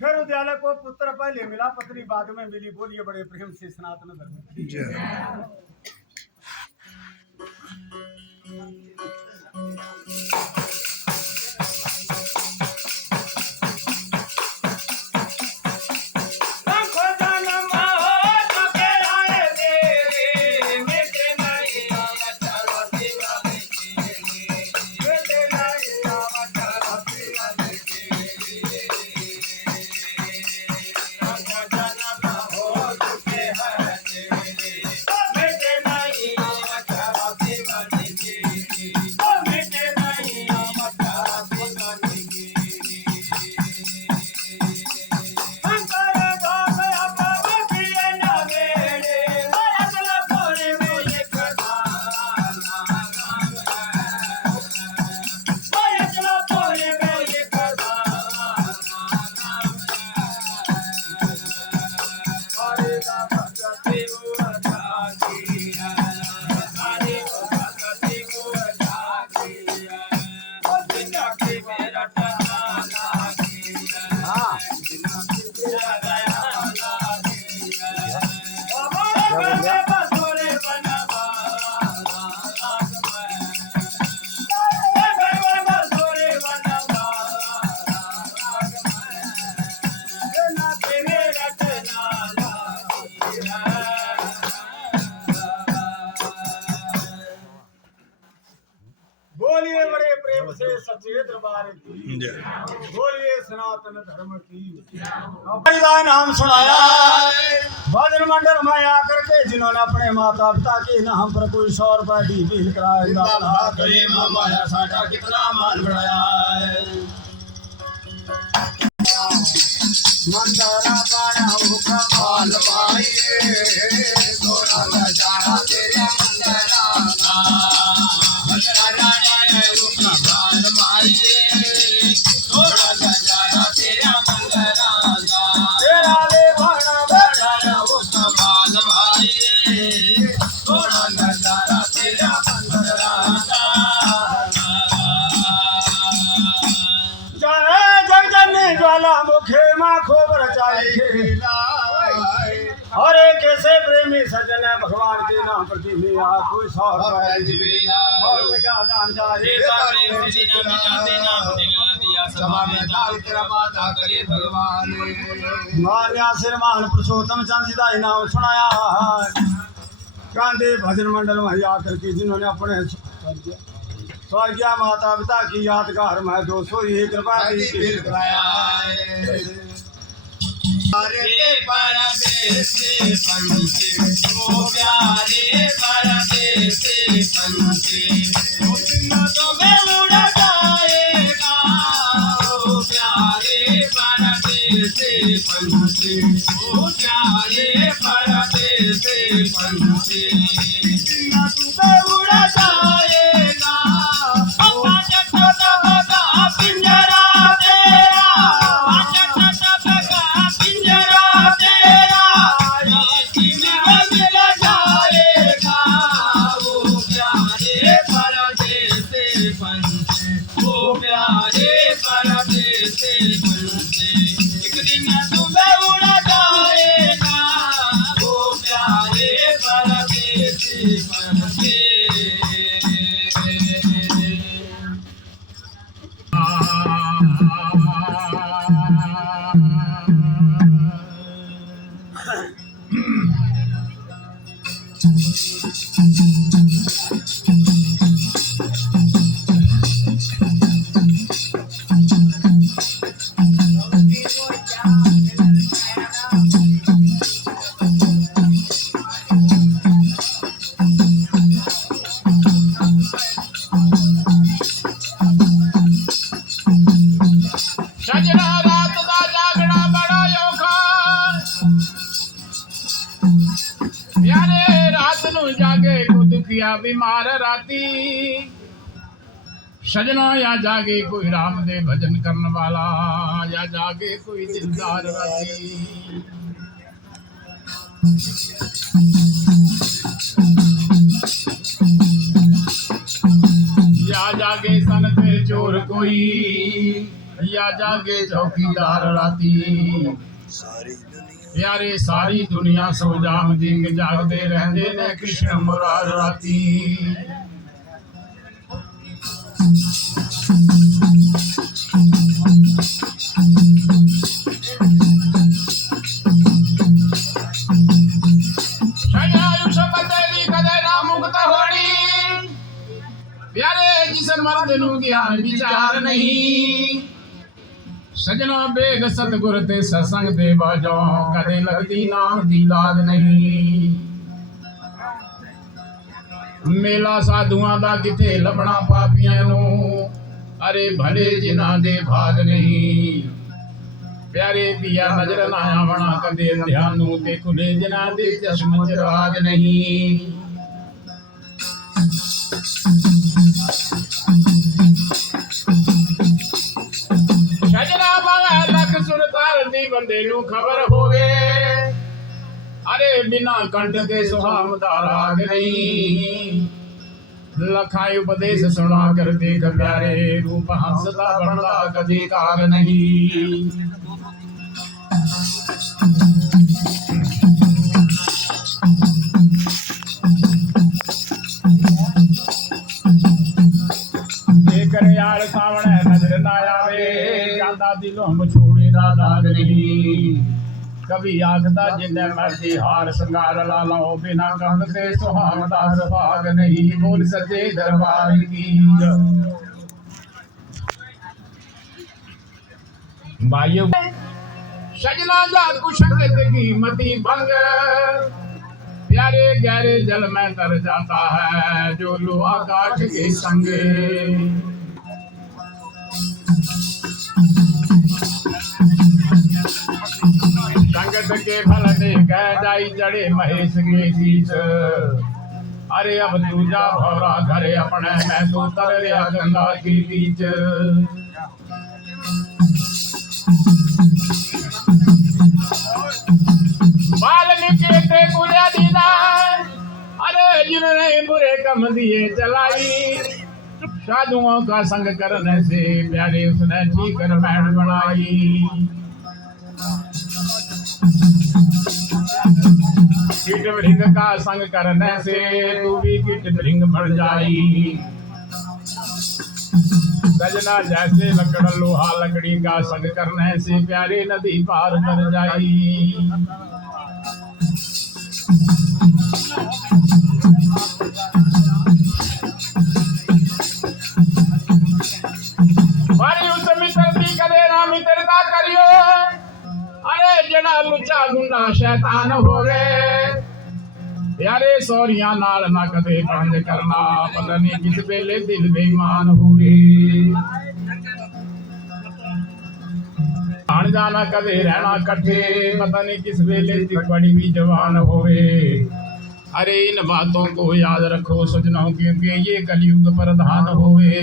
फिर उद्यालय को पुत्र पहले मिला पत्नी बाद में मिली। बोलिए बड़े प्रेम से सनातन धर्म बोलिए बड़े प्रेम से सच्चे दरबार की, जय बोलिए सनातन धर्म की। अपना नाम सुनाया भजन मंडल में आकर के जिन्होंने अपने माता पिता के नाम पर कोई 100 रुपए दी बिल कराया, करे माया साडा कितना मान बढ़ाया है। मंदारा पाया हुक्म हाल माइए सोना नजारा तेरे मंदरा का मंदरा आया रुक हाल माइए सोना नजारा तेरे मंदरा का तेरा ले भाना बड़ा उस हाल माइए सोना नजारा तेरे मंदरा का जाए जग जननी ज्वाला मुखे माँ खोबर चाहे हर एक ऐसे प्रेमी सज्जन है भगवान के नाम पर दिया कोई 100 रुपए और क्या दान जाए मान्या श्रीमान पुरुषोत्तम चंद जी का नाम सुनाया गांधी भजन मंडल में आकर के जिन्होंने अपने स्वर्गीय माता पिता की यादगार में 201 रुपए दी भेंट कराया प्यारे परदेश पंछी ओ प्यारे परदेश पंछी ओ तुम्हें उड़ जाएगा ओ प्यारे परदेश पंछी ओ प्यारे परदेश पंछी तुम्हें उड़ जाएगा पिंजरा तेरा पिंजरा तेरा मिल जाएगा वो प्यारे परदेश पंछी वो प्यारे परदेश पंछी एक दिन तुम्हें उड़ जाएगा वो प्यारे परदेश पंछी सजना रात दा जागना बड़ा औखा प्यारे रात नू जागे को दुखिया बीमार राती सजना या जागे कोई राम दे भजन करने वाला या जागे कोई दिलदार राती या जागे सन पे चोर कोई या जागे चौकीदार राती सारी दुनिया प्यारे सारी दुनिया सो जाम दिन जागते रहंदे ने कृष्ण मुरार राती आयुष बदली कदे ना मुक्त होनी प्यारे जिसन मर्द नू ज्ञान विचार नहीं सजना बेग सतगुर ते सत्संग दे बाजो कदे लगदी नाम दी लाग नहीं मेला साधुआं दा किथे लबना पापियां नू अरे भले जिन्हां दे भाग नहीं प्यारे पिया नजर ना आवना कदे ध्यान नू ते खुले जिन्हां दे चश्म चिराग नहीं सजना बाला लख सुनतार दी बंदे नू खबर होवे अरे बिना कंठ के सुहाम दा राग नहीं लखाई उपदेश सुना कर देख प्यारे रूप हंसदा बनदा कदी काग नहीं कर यार सावणे नजर ना आवे जांदा दिलों छोड़े दा दाग नहीं कभी आखदा जिन्ने मर्जी हार संगार ला लो बिना कंध ते सुहावदा सुहाग नहीं बोल सच्चे दरबार की भाइयों सजना जात कुशंगत की मति भंग प्यारे गहरे जल में तर जाता है जो लोहा काठ के संग संगत के फल ने कह जाई जड़े महेश के शीश अरे अब तू जा भौरा घरे अपने मैं तो तर रहा गंगा के बीच वाल्मीकि ते कुलिया दीना अरे जिन्होंने बुरे कम दिए चलाई साधुओं का संग करने से प्यारे उसने ठीक रामायण बनाई कीट भृंग का संग करने से तू भी कीट भृंग बढ़ जाई सजना जैसे लकड़ लोहा लकड़ी का संग करने से प्यारे नदी पार कर जाई मारी उस मित्रती करे ना मित्रता करियो अरे जड़ा लुच्चा गुंडा शैतान होवे यारे सौरिया नाल ना कदे बंद करना पता नहीं किस वेले दिल बेईमान होवे आन जाना कदे रहना कट्ठे पता नहीं किस वेले बड़ी भी जवान होवे अरे इन बातों को याद रखो सजनों क्योंकि ये कलयुग प्रधान होवे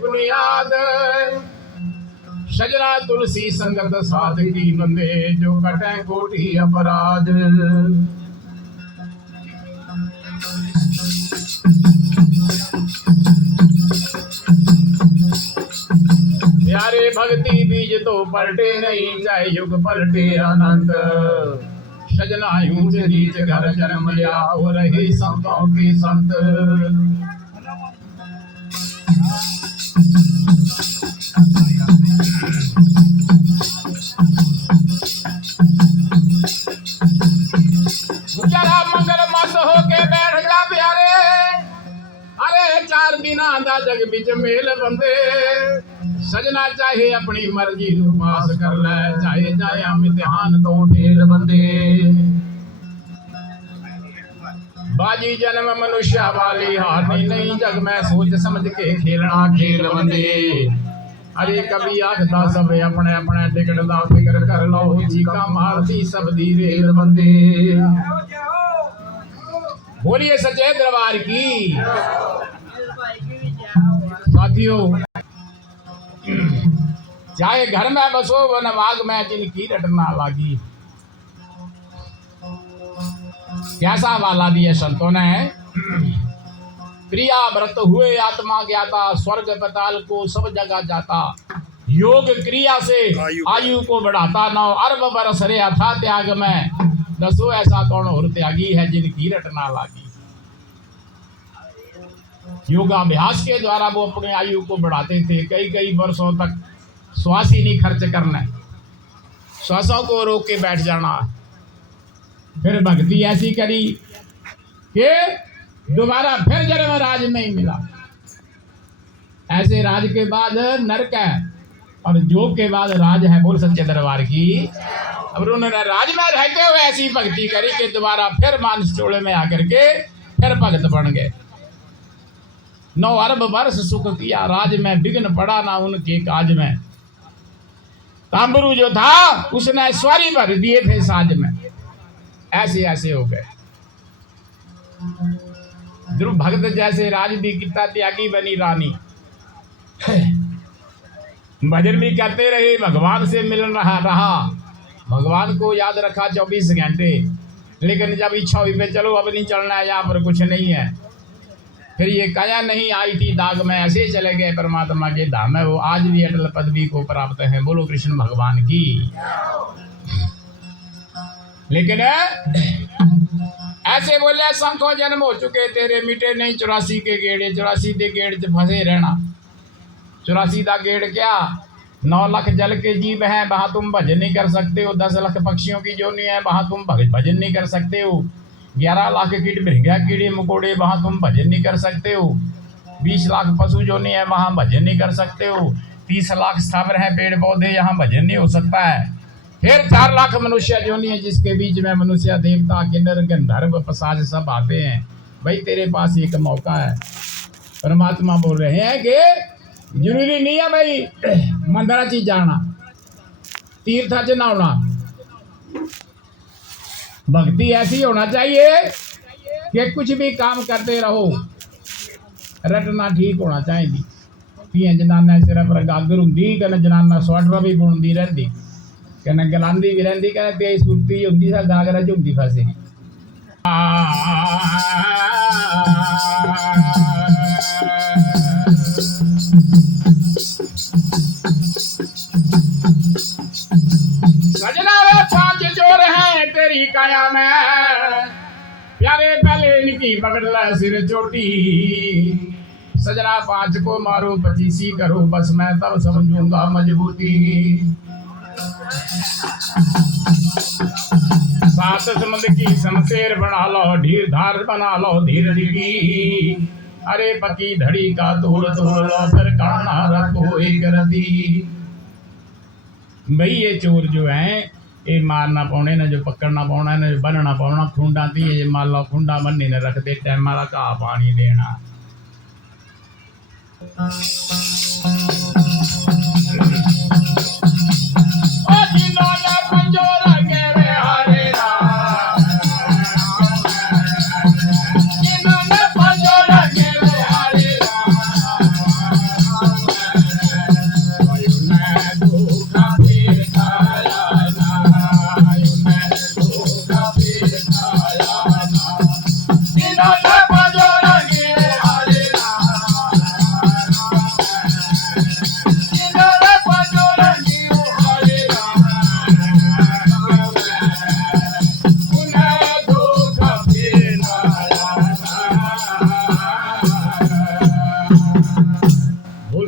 बुनियाद शजरा तुलसी संगत साध की बंदे जो कटे कोटि अपराध प्यारे भक्ति बीज तो पलटे नहीं चाहे युग पलटे अनंत सजना यूं रीच घर जन्म लिया हो रहे संतों के संत जरा मगर मत होके बैठ जा प्यारे अरे 4 दिना दा जग बिच मेल बंदे सजना चाहे अपनी मर्जी नू पास कर ले चाहे जाए इम्तिहान तो फेल बंदे बाजी जन्म मनुष्य वाली हारनी नहीं जग में सोच समझ के खेलना खेल बंदे अरे कभी आखदा सब अपने अपने टिकट दा फिक्र कर लो चीका मारती सब दी रेल बंदे बोलिए सच्चे दरबार की साथियों चाहे घर में बसो वनवाग में जिनकी रटना लागी कैसा वाला दिया संतों ने क्रिया व्रत हुए आत्मा ज्ञाता स्वर्ग पताल को सब जगह जाता योग क्रिया से आयु को बढ़ाता 9 अरब बरस रहा था त्याग में दसो ऐसा कौन और त्यागी है जिनकी रटना लागी योगाभ्यास के द्वारा वो अपने आयु को बढ़ाते थे कई वर्षों तक श्वास ही नहीं खर्च करना श्वासों को रोक के बैठ जाना फिर भक्ति ऐसी करी कि दोबारा फिर जन्म राज नहीं मिला ऐसे राज के बाद नरक है और योग के बाद राज है बोल सच्चे दरबार की अब उन्होंने राज में रहते हुए ऐसी भक्ति करी कि दोबारा फिर मानस चोड़े में आकर के फिर भक्त बन गए 9 अरब वर्ष सुख किया राज में विघ्न पड़ा ना उनके काज में तांबरू जो था उसने स्वारी भर दिए थे साज में ऐसे ऐसे हो गए। ध्रुव भक्त जैसे राज भी कितना त्यागी बनी रानी। भजन भी करते रहे, भगवान से मिलन रहा, भगवान को याद रखा 24 घंटे। लेकिन जब इच्छा हुई पे चलो अब नहीं चलना है, यहाँ पर कुछ नहीं है, फिर ये काया नहीं आई थी दाग में, ऐसे चले गए परमात्मा के धाम में। वो आज भी अटल पदवी को प्राप्त है। बोलो कृष्ण भगवान की। लेकिन ऐसे बोले संखों जन्म हो चुके तेरे, मिटे नहीं 84 के गेड़े। 84 के गेड़ च फंसे रहना। 84 का गेड़ क्या? 9 लाख जल के जीव हैं, वहां तुम भजन नहीं कर सकते हो। 10 लाख पक्षियों की जोनी है, वहां तुम भजन नहीं कर सकते हो। 11 लाख कीट भृंगा कीड़े मकोड़े, वहां तुम भजन नहीं कर सकते हो। 20 लाख पशु जोनी है, वहां भजन नहीं कर सकते हो। 30 लाख स्थावर है पेड़ पौधे, यहाँ भजन नहीं हो सकता है। फिर 4 लाख मनुष्य जोनी है, जिसके बीच में मनुष्य देवता किन्नर गंधर्व पिशाच सब आते हैं। भाई तेरे पास एक मौका है। परमात्मा बोल रहे हैं कि जरूरी नहीं है भाई मंदिराची जाना, तीर्था च नहाना। भक्ति ऐसी होना चाहिए कि कुछ भी काम करते रहो, रटना ठीक होना चाहिए। धीआं जनाना सिर पर गागर होंगी, कन्नै जनाना स्वेटर भी बुनती रहती, कन्नै गलांदी भी रहती, कन्नै तेज सुरती होंगी, सा गागरा च होंगी फसी। सजना वे 5 जोर हैं तेरी काया में, प्यारे पहले इनकी पकड़ ला सिर चोटी। सजना 5 को मारो 25 करो, बस मैं तब समझूंगा मजबूती। 7 समुद्र की शमशेर बना लो, ढीर धार बना लो धीरज की। अरे पकी धड़ी का तोड़ तोड़ लो, फिर काना रखो एक रदी। भाई ये चोर जो है, ये मारना पाने न, जो पकड़ना पाना न, जो बनना पाना खुंडा दी, ये मान लो खुंडा बनने न रख दे, टाइम वाला घा पानी देना।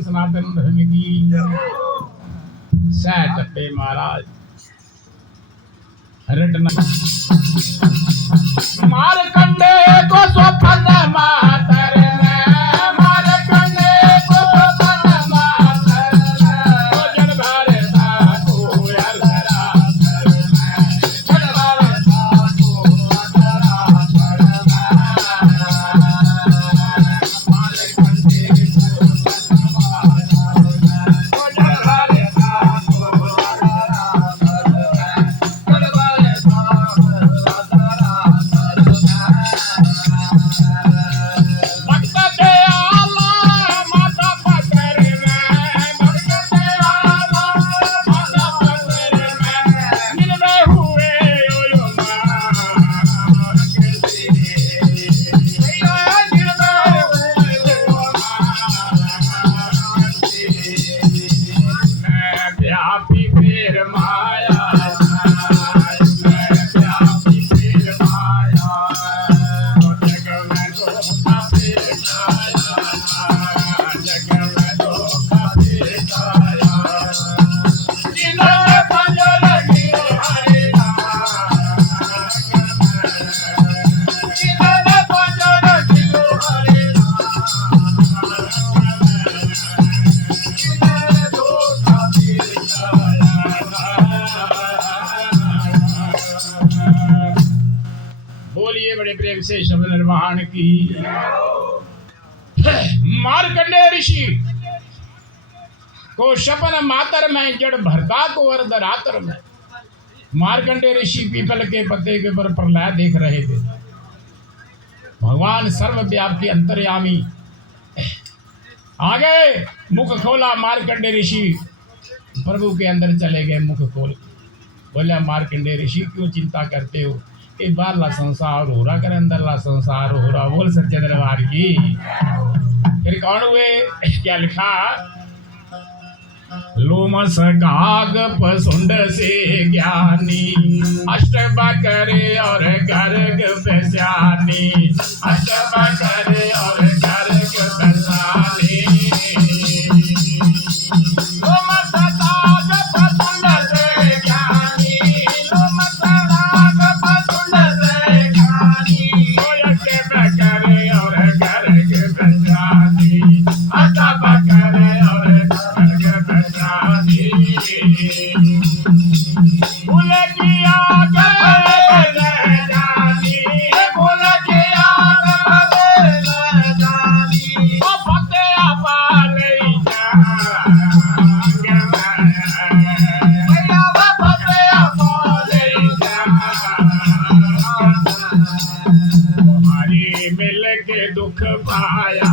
सनातन धर्म की सह टप्पे महाराज रटना। मारकंडे को स्वप्न मातर में, मारकंडे को स्वप्न मातर में, जन भारता को अलरा कर में, जन भारता को अलरा कर में। मारकंडे को स्वप्न मातर में, जन भारता को अलरा कर में, जन बोलिए बड़े प्रेम से शब्द निर्वाण की। मार्कंडेय ऋषि को शपन मातर में, जड़ भरता को अर्ध रातर में। मार्कंडेय ऋषि पीपल के पत्ते के ऊपर प्रलय देख रहे थे। भगवान सर्वव्यापी अंतर्यामी आगे मुख खोला। मार्कंडेय ऋषि प्रभु के अंदर चले गए मुख खोल। बोले मार्कंडेय ऋषि क्यों चिंता करते हो, ये बाहरला संसार हो रहा कर अंदरला संसार हो रहा। बोल सच्चे दरबार की। फिर कौन हुए, क्या लिखा, लोमस काग पसुंड से ज्ञानी, अष्टबकरे और गर्ग पहचानी, अष्टबकरे और गर्ग पहचानी। लोमस काग पसुंड से ज्ञानी, लोमस काग पसुंड से ज्ञानी, अष्टबकरे और गर्ग पहचानी, अष्टबकरे और भूल किया जानी, भूल किया जानी, ओ फतेह पाले भैया फतेह पाले तुम्हारी मिल के दुख पाया।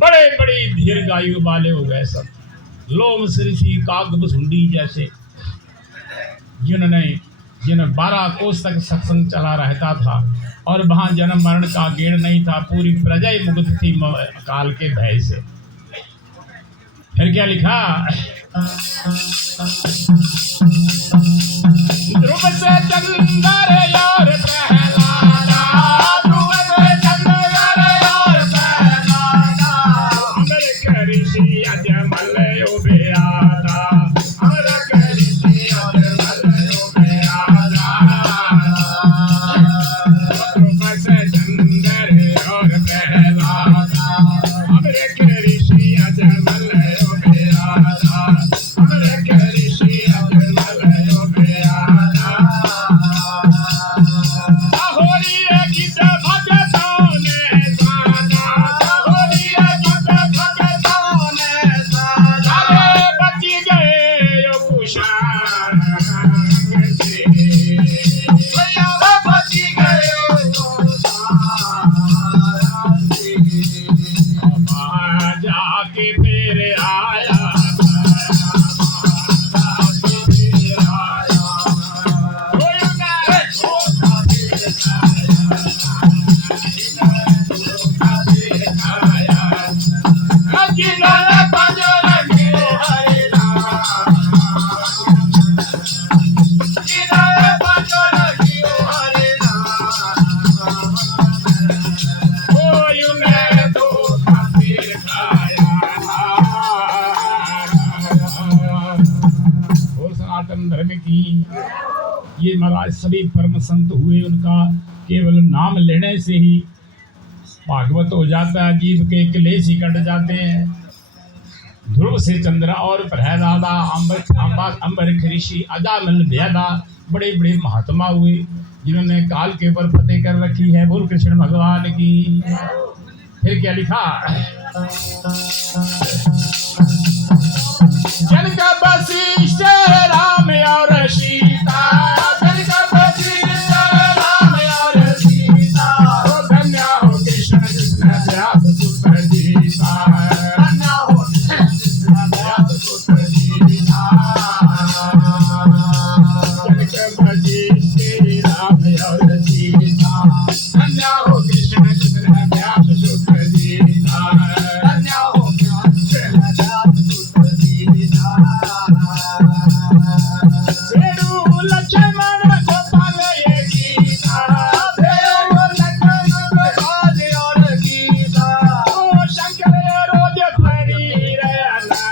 बड़े बड़े दीर्घायु वाले हो गए सब। लोम ऋषि कागभुसुंडी जैसे जिन्हें 12 कोस तक सत्संग चला रहता था और वहां जन्म मरण का गेड़ नहीं था। पूरी प्रजा मुक्त थी काल के भय से। फिर क्या लिखा, ध्रुव से चंदर यार प्रहलादा, ध्रुव से चंदर यार प्रहलादा, अमर ऋषि अजमल उबेयादा, अमर ऋषि अजमल उबेयादा। ध्रुव से चंदर और प्रहलादा, अमर ऋषि अजमल उबेयादा, अमर ऋषि अजमल उबेयादा। होरी गीत भगतों ने साधा, होरी गीत भगतों ने साधा, बच गए यो कुशांग से, भैया बच गए यो कुशांग से। वहाँ जाके फिर आया, धर्म की ये महाराज सभी परम संत हुए। उनका केवल नाम लेने से ही भागवत हो जाता है, जीव के क्लेश ही कट जाते हैं। ध्रुव से चंद्र और प्रहलादा, अंबर ऋषि अजामिल भयदा, बड़े बड़े महात्मा हुए जिन्होंने काल के ऊपर फतेह कर रखी है। बोल कृष्ण भगवान की। फिर क्या लिखा, जनक वशिष्ठ राम और सीता, जनक वशिष्ठ राम और सीता, धन्य हो कृष्ण जिसने व्यास पुत्र जीता, धन्य हो कृष्ण जिसने व्यास पुत्र जीता। जनक वशिष्ठ राम और सीता, धन्य हो कृष्ण जिसने व्यास पुत्र जीता, धन्य हो कृष्ण व्यास पुत्र जीता। लक्ष्मण गोपाल ये गीता, लक्ष्मण गोपाल और गीता, ओ शंकर रोज परी रहना,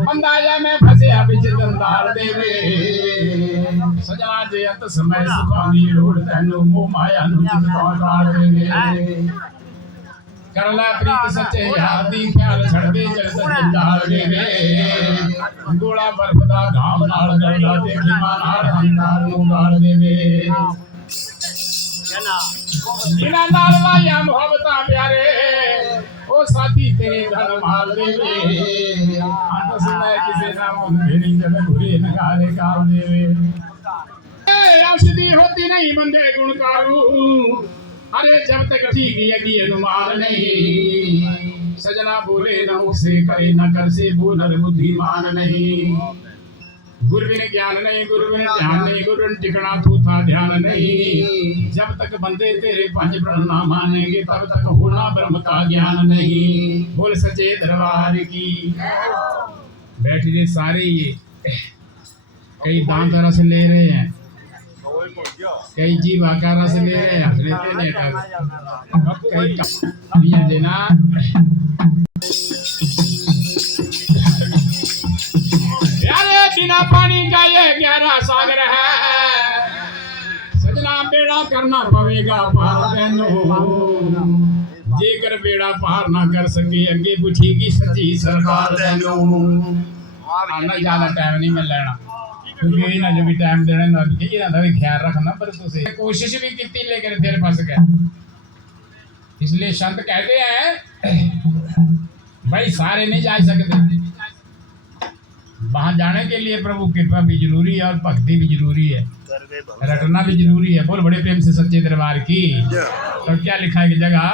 मंदाया में फसे बिच दंदाल देवे सजना जे अंत समय सुखानी लोड़ तैनू मोह माया नु चित पहुंचाड़ देवे करला प्रीत सच्चे यार दी ख्याल छड़दे जगत जंजाल देवे गोला बर्फ दा घाम नाल गलदा ते खिमा नाल हंकार नु गाल देवे जिना नाल लाया मोहब्बतां प्यारे ओ साथी तेरे धन माल देवे अंत समय किसे ना मुन भेड़ी जब घुरे नगारे काल देवे औषधि होती नहीं बंदे गुणकारू अरे जब तक ठीक लगी अनुमान नहीं सजना बोले न मुझसे करे न कर से बोलर बुद्धिमान नहीं गुरुविन ज्ञान नहीं गुरुविन ध्यान नहीं गुरुविन टिकना थूथा ध्यान नहीं जब तक बंदे तेरे पंच प्रण ना मानेंगे तब तक होना ब्रह्म का ज्ञान नहीं बोल सचे दरबार की बैठ गए सारे ये कई दांत रस ले रहे हैं कई जीवा का रस ले रहे हैं लेते नहीं कई ये देना यारे बिना पानी का ये गहरा सागर है सजना बेड़ा करना पवेगा पार बहनो जेकर बेड़ा पार ना कर सके अगे पूछेगी सच्ची सरकार बहनो आना ज्यादा टाइम नहीं मिल लेना क्योंकि इन्हें जो भी टाइम देने ना इन्हें का भी ख्याल रखना पर तुझे कोशिश भी की लेकिन फिर फंस गया इसलिए संत कहते हैं भाई सारे नहीं जा सकते वहां जाने के लिए प्रभु कृपा भी जरूरी है और भक्ति भी जरूरी है रटना भी जरूरी है बोल बड़े प्रेम से सच्चे दरबार की तो क्या लिखा है कि जगह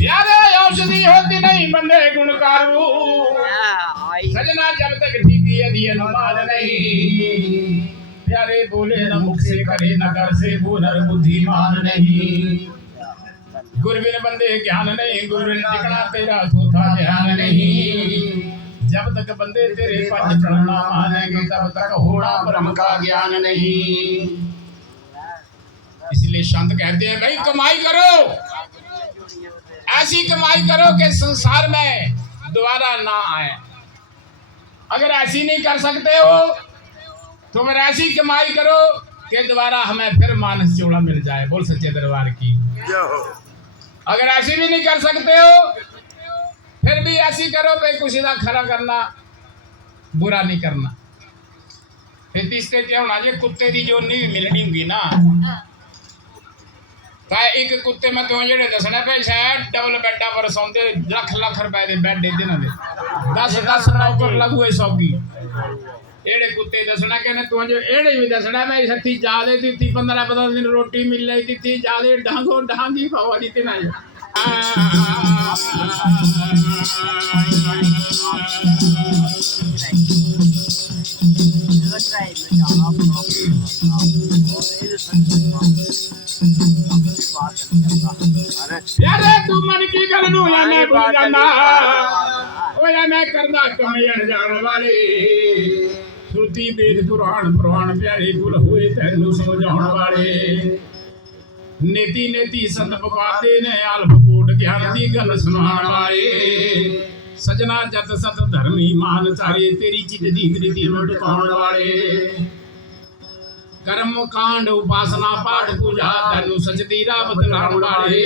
यारे औषधि होती नहीं बंदे गुणकारू सजना जब तक ठीक यदि अनुमान नहीं प्यारे बोले न मुख से करे न कर से बोलर बुद्धिमान नहीं गुरुविन बंदे ज्ञान नहीं गुरुविन टिकना तेरा थोथा ध्यान नहीं जब तक बंदे तेरे पंच प्रण ना मानेंगे तब तक होना ब्रह्म का ज्ञान नहीं इसलिए संत कहते हैं भाई कमाई करो ऐसी कमाई करो कि संसार में दोबारा ना आए अगर ऐसी नहीं कर सकते हो तो फिर ऐसी कमाई करो कि दोबारा हमें फिर मानस चोड़ा मिल जाए बोल सच्चे दरबार की अगर ऐसी भी नहीं कर सकते हो फिर भी ऐसी करो भाई कुछ ना खरा करना बुरा नहीं करना फिर तीसरे क्या होना जो कुत्ते की जो नहीं मिलनी होगी ना तो एक कुत्ते में तो जेडे दसने पे शायद डबल बेडा पर सौंदे लख लख रुपए दे बेड दे देना दे 10 नौकर लगू है सौगी एड़े कुत्ते दसना कहने तू जो एड़े भी दसना मैं सच्ची जादे दी 15 दिन रोटी मिल रही थी जादे ढांगो ढांगी पावा दी ते ना यारे तू मन की गल नू या मैं भूल जाना ओ या मैं करदा कमयण जान वाले श्रुति वेद पुराण पुराण प्यारे गुल होए तैनू समझाउण वाले नीति नीति संत पुकारदे ने अल्प कोट ज्ञान दी गल सुनाण वाले सजना जत सत धर्मी मान चारे तेरी चित दी रीति लुटाउण वाले कर्म कांड उपासना पाठ पूजा तैनू सच दी राह बतलाउण वाले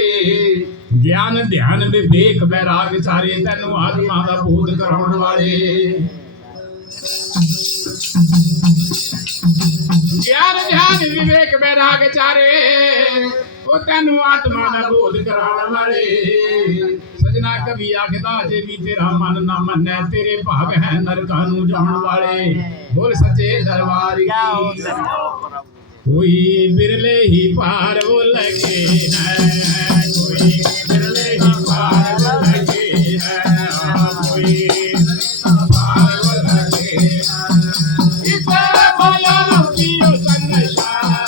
ज्ञान ध्यान विवेक वैराग चारे तैनू आत्मा दा बोध कराउण वाले ज्ञान ध्यान विवेक वैराग चारे ओ तैनू आत्मा दा बोध कराउण वाले सजना कभी आखदा जे भी तेरा मन ना मन्ने तेरे भाग है नरकां नू जाण वाले बोल सच्चे दरबार की कोई बिरले ही पार वो लगे हैं कोई बिरले ही पार वो लगे हैं कोई पार वो लगे हैं इसे माया रुकियो संसार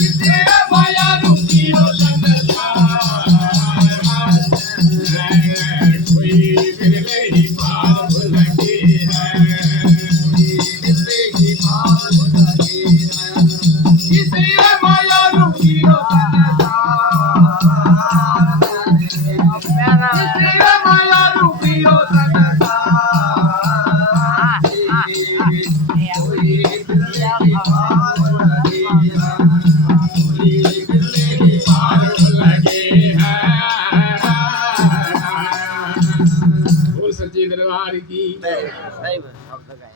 इसे माया रुकियो संसार कोई बिरले ही पार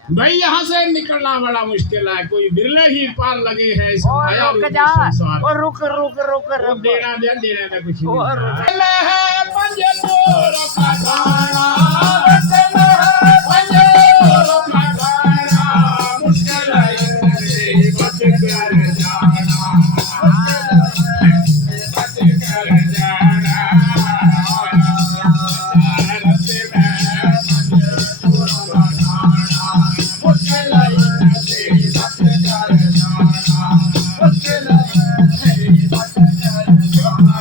भाई यहाँ से निकलना बड़ा मुश्किल है, कोई बिरले ही पार लगे हैं इस और माया रुक रूपी जा संसार। और रुक रुक रुक वो रुक देना दे कुछ नहीं और है। ले है पंजे चोरों का खाना, ले है पंजे चोरों का खाना, मुश्किल है से बच कर जाना, बच कर जाना। रस्ते में पंजे चोरों का खाना, मुश्किल है से बच कर जाना, मुश्किल है से बच कर जाना।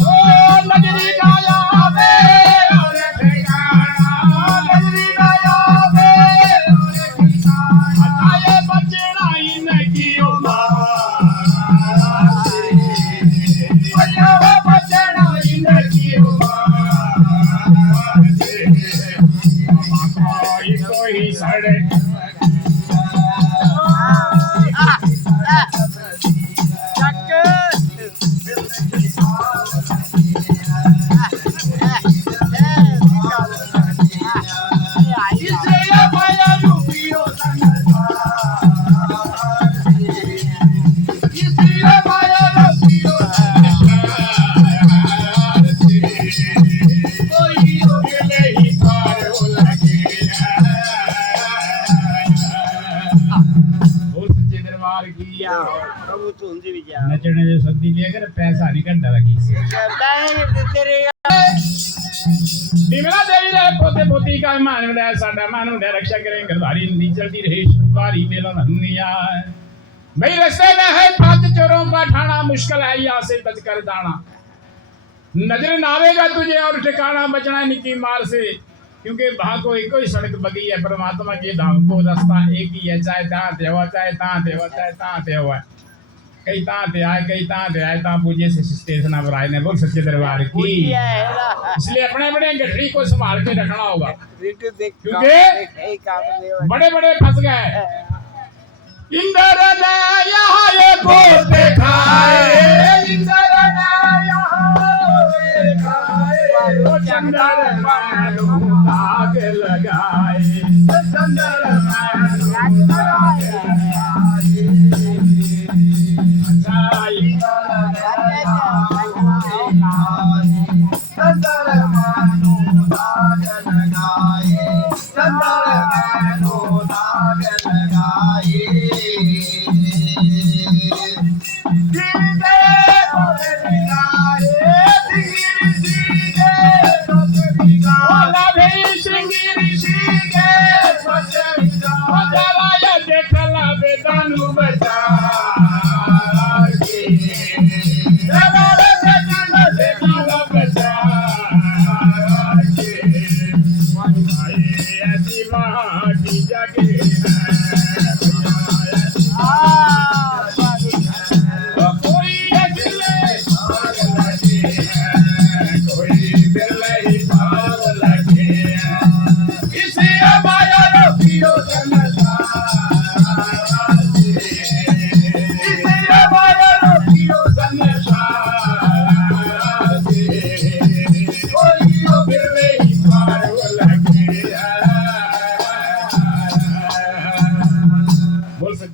ओ नगरी गाया बे और ठिकाना, नगरी गाया बे और ठिकाना, अताए बचना ही नहीं उमार से, अताए बचना ही नहीं उमार से। कोई सड़क प्रभु तुम जी भी जा नचने जो सदी लिया कर पैसा नहीं कट रखी तेरे बिमला देवी रे पोते पोती का मान में साडा मानो ने रक्षा करें गरदारी नदी चलती रहे सुपारी मेला धनिया। भाई रास्ते में है पांच चोरों का ठाना, मुश्किल है यहाँ से बच कर जाना। नजर ना आवेगा तुझे और ठिकाना बचना निकी मार से, क्योंकि वहां को एक ही सड़क बगी है, परमात्मा के धाम को रास्ता एक ही है, चाहे तहाँ ते हुआ चाहे तहाँ ते हुआ चाहे तहाँ ते हुआ। कई तहाँ ते आए कई तहाँ ते आए, तहाँ पूजे से स्टेशन पर आए ने बोल सच्चे दरबार की। इसलिए अपने अपने गठरी को संभाल के रखना होगा, क्योंकि बड़े बड़े फंस गए। इंद्र ने यहाँ ये भूत दिखाए, इंद्र ने यहाँ ये दिखाए, वो चंद्रमा दाग लगाए, चंद्रमा दाग लगाए। अच्छा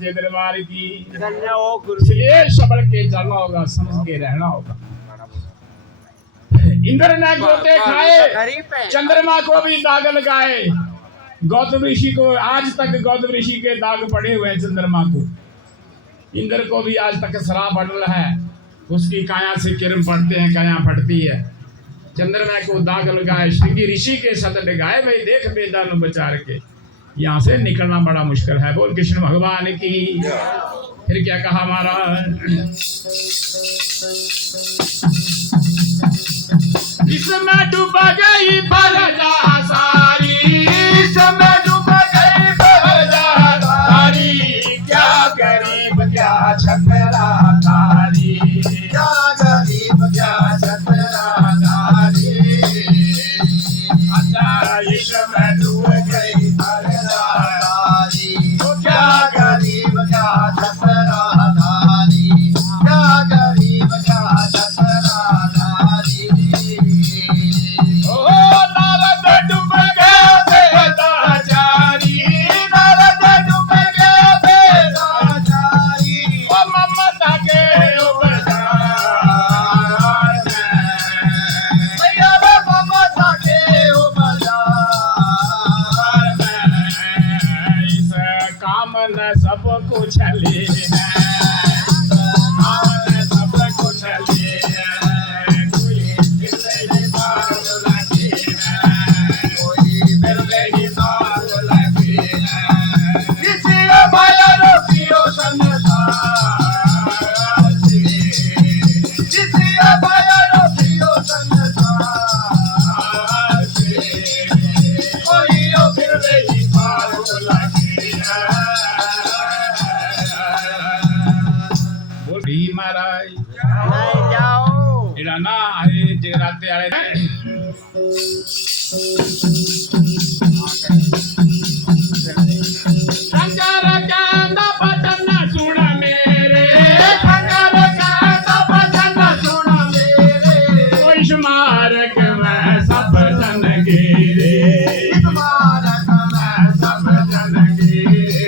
दरबार की। इसलिए सबल के चलना होगा, समझ के रहना होगा। इंद्र ने गोते खाए, चंद्रमा को भी दाग लगाए। गौतम ऋषि को आज तक गौतम ऋषि के दाग पड़े हुए हैं चंद्रमा को। इंद्र को भी आज तक शराब अटल है, उसकी काया से किरण पड़ते हैं, काया फटती है। चंद्रमा को दाग लगाए, श्रृंगी ऋषि के सत लगाए, भाई देख बेदानु बचार के। यहाँ से निकलना बड़ा मुश्किल है। बोल कृष्ण भगवान की। फिर क्या कहा महाराज, इसमें डूब गई प्रजा सारी, इसमें डूब गई प्रजा सारी, क्या गरीब क्या छतरा तारी, क्या गरीब क्या छतरा तारी। अच्छा इसमें डूब गई प्रजा सारी, क्या गरीब क्या छतरा तारी, क्या गरीब क्या छतरा तारी। ओ नारद महाराज नहीं जाओ एड़ा ना है जगराते वाले शंकर कहंदा भजन सुन मेरे शंकर कहंदा भजन सुन मेरे कोई स्मारक में सब जन गिरे स्मारक में सब जन गिरे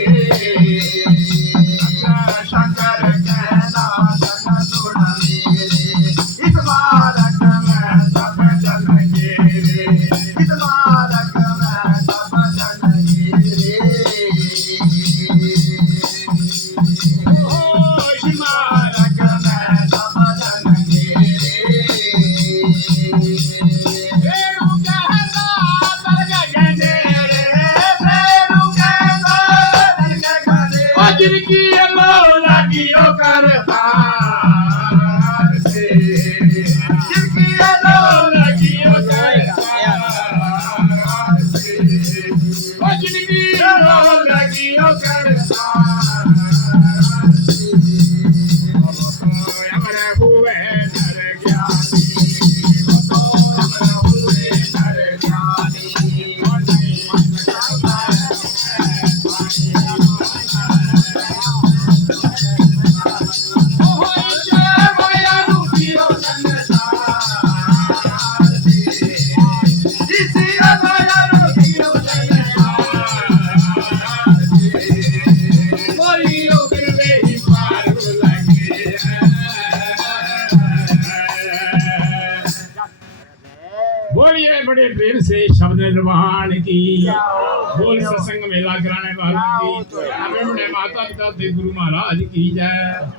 शंकर कहंदा भजन सुन मेरे स्मारक में सब जन गिरे स्मारक में सब जन गिरे जिनकी लगियो करता जिनकी लगियो करता जिनकी लगियो करता अमर हुए नर ज्ञानी अमर हुए नर ज्ञानी बोलिए बड़े प्रेम से शब्द निर्वाण की बोल सत्संग मेला कराने वालों की अपने माता पिता गुरु महाराज की जय।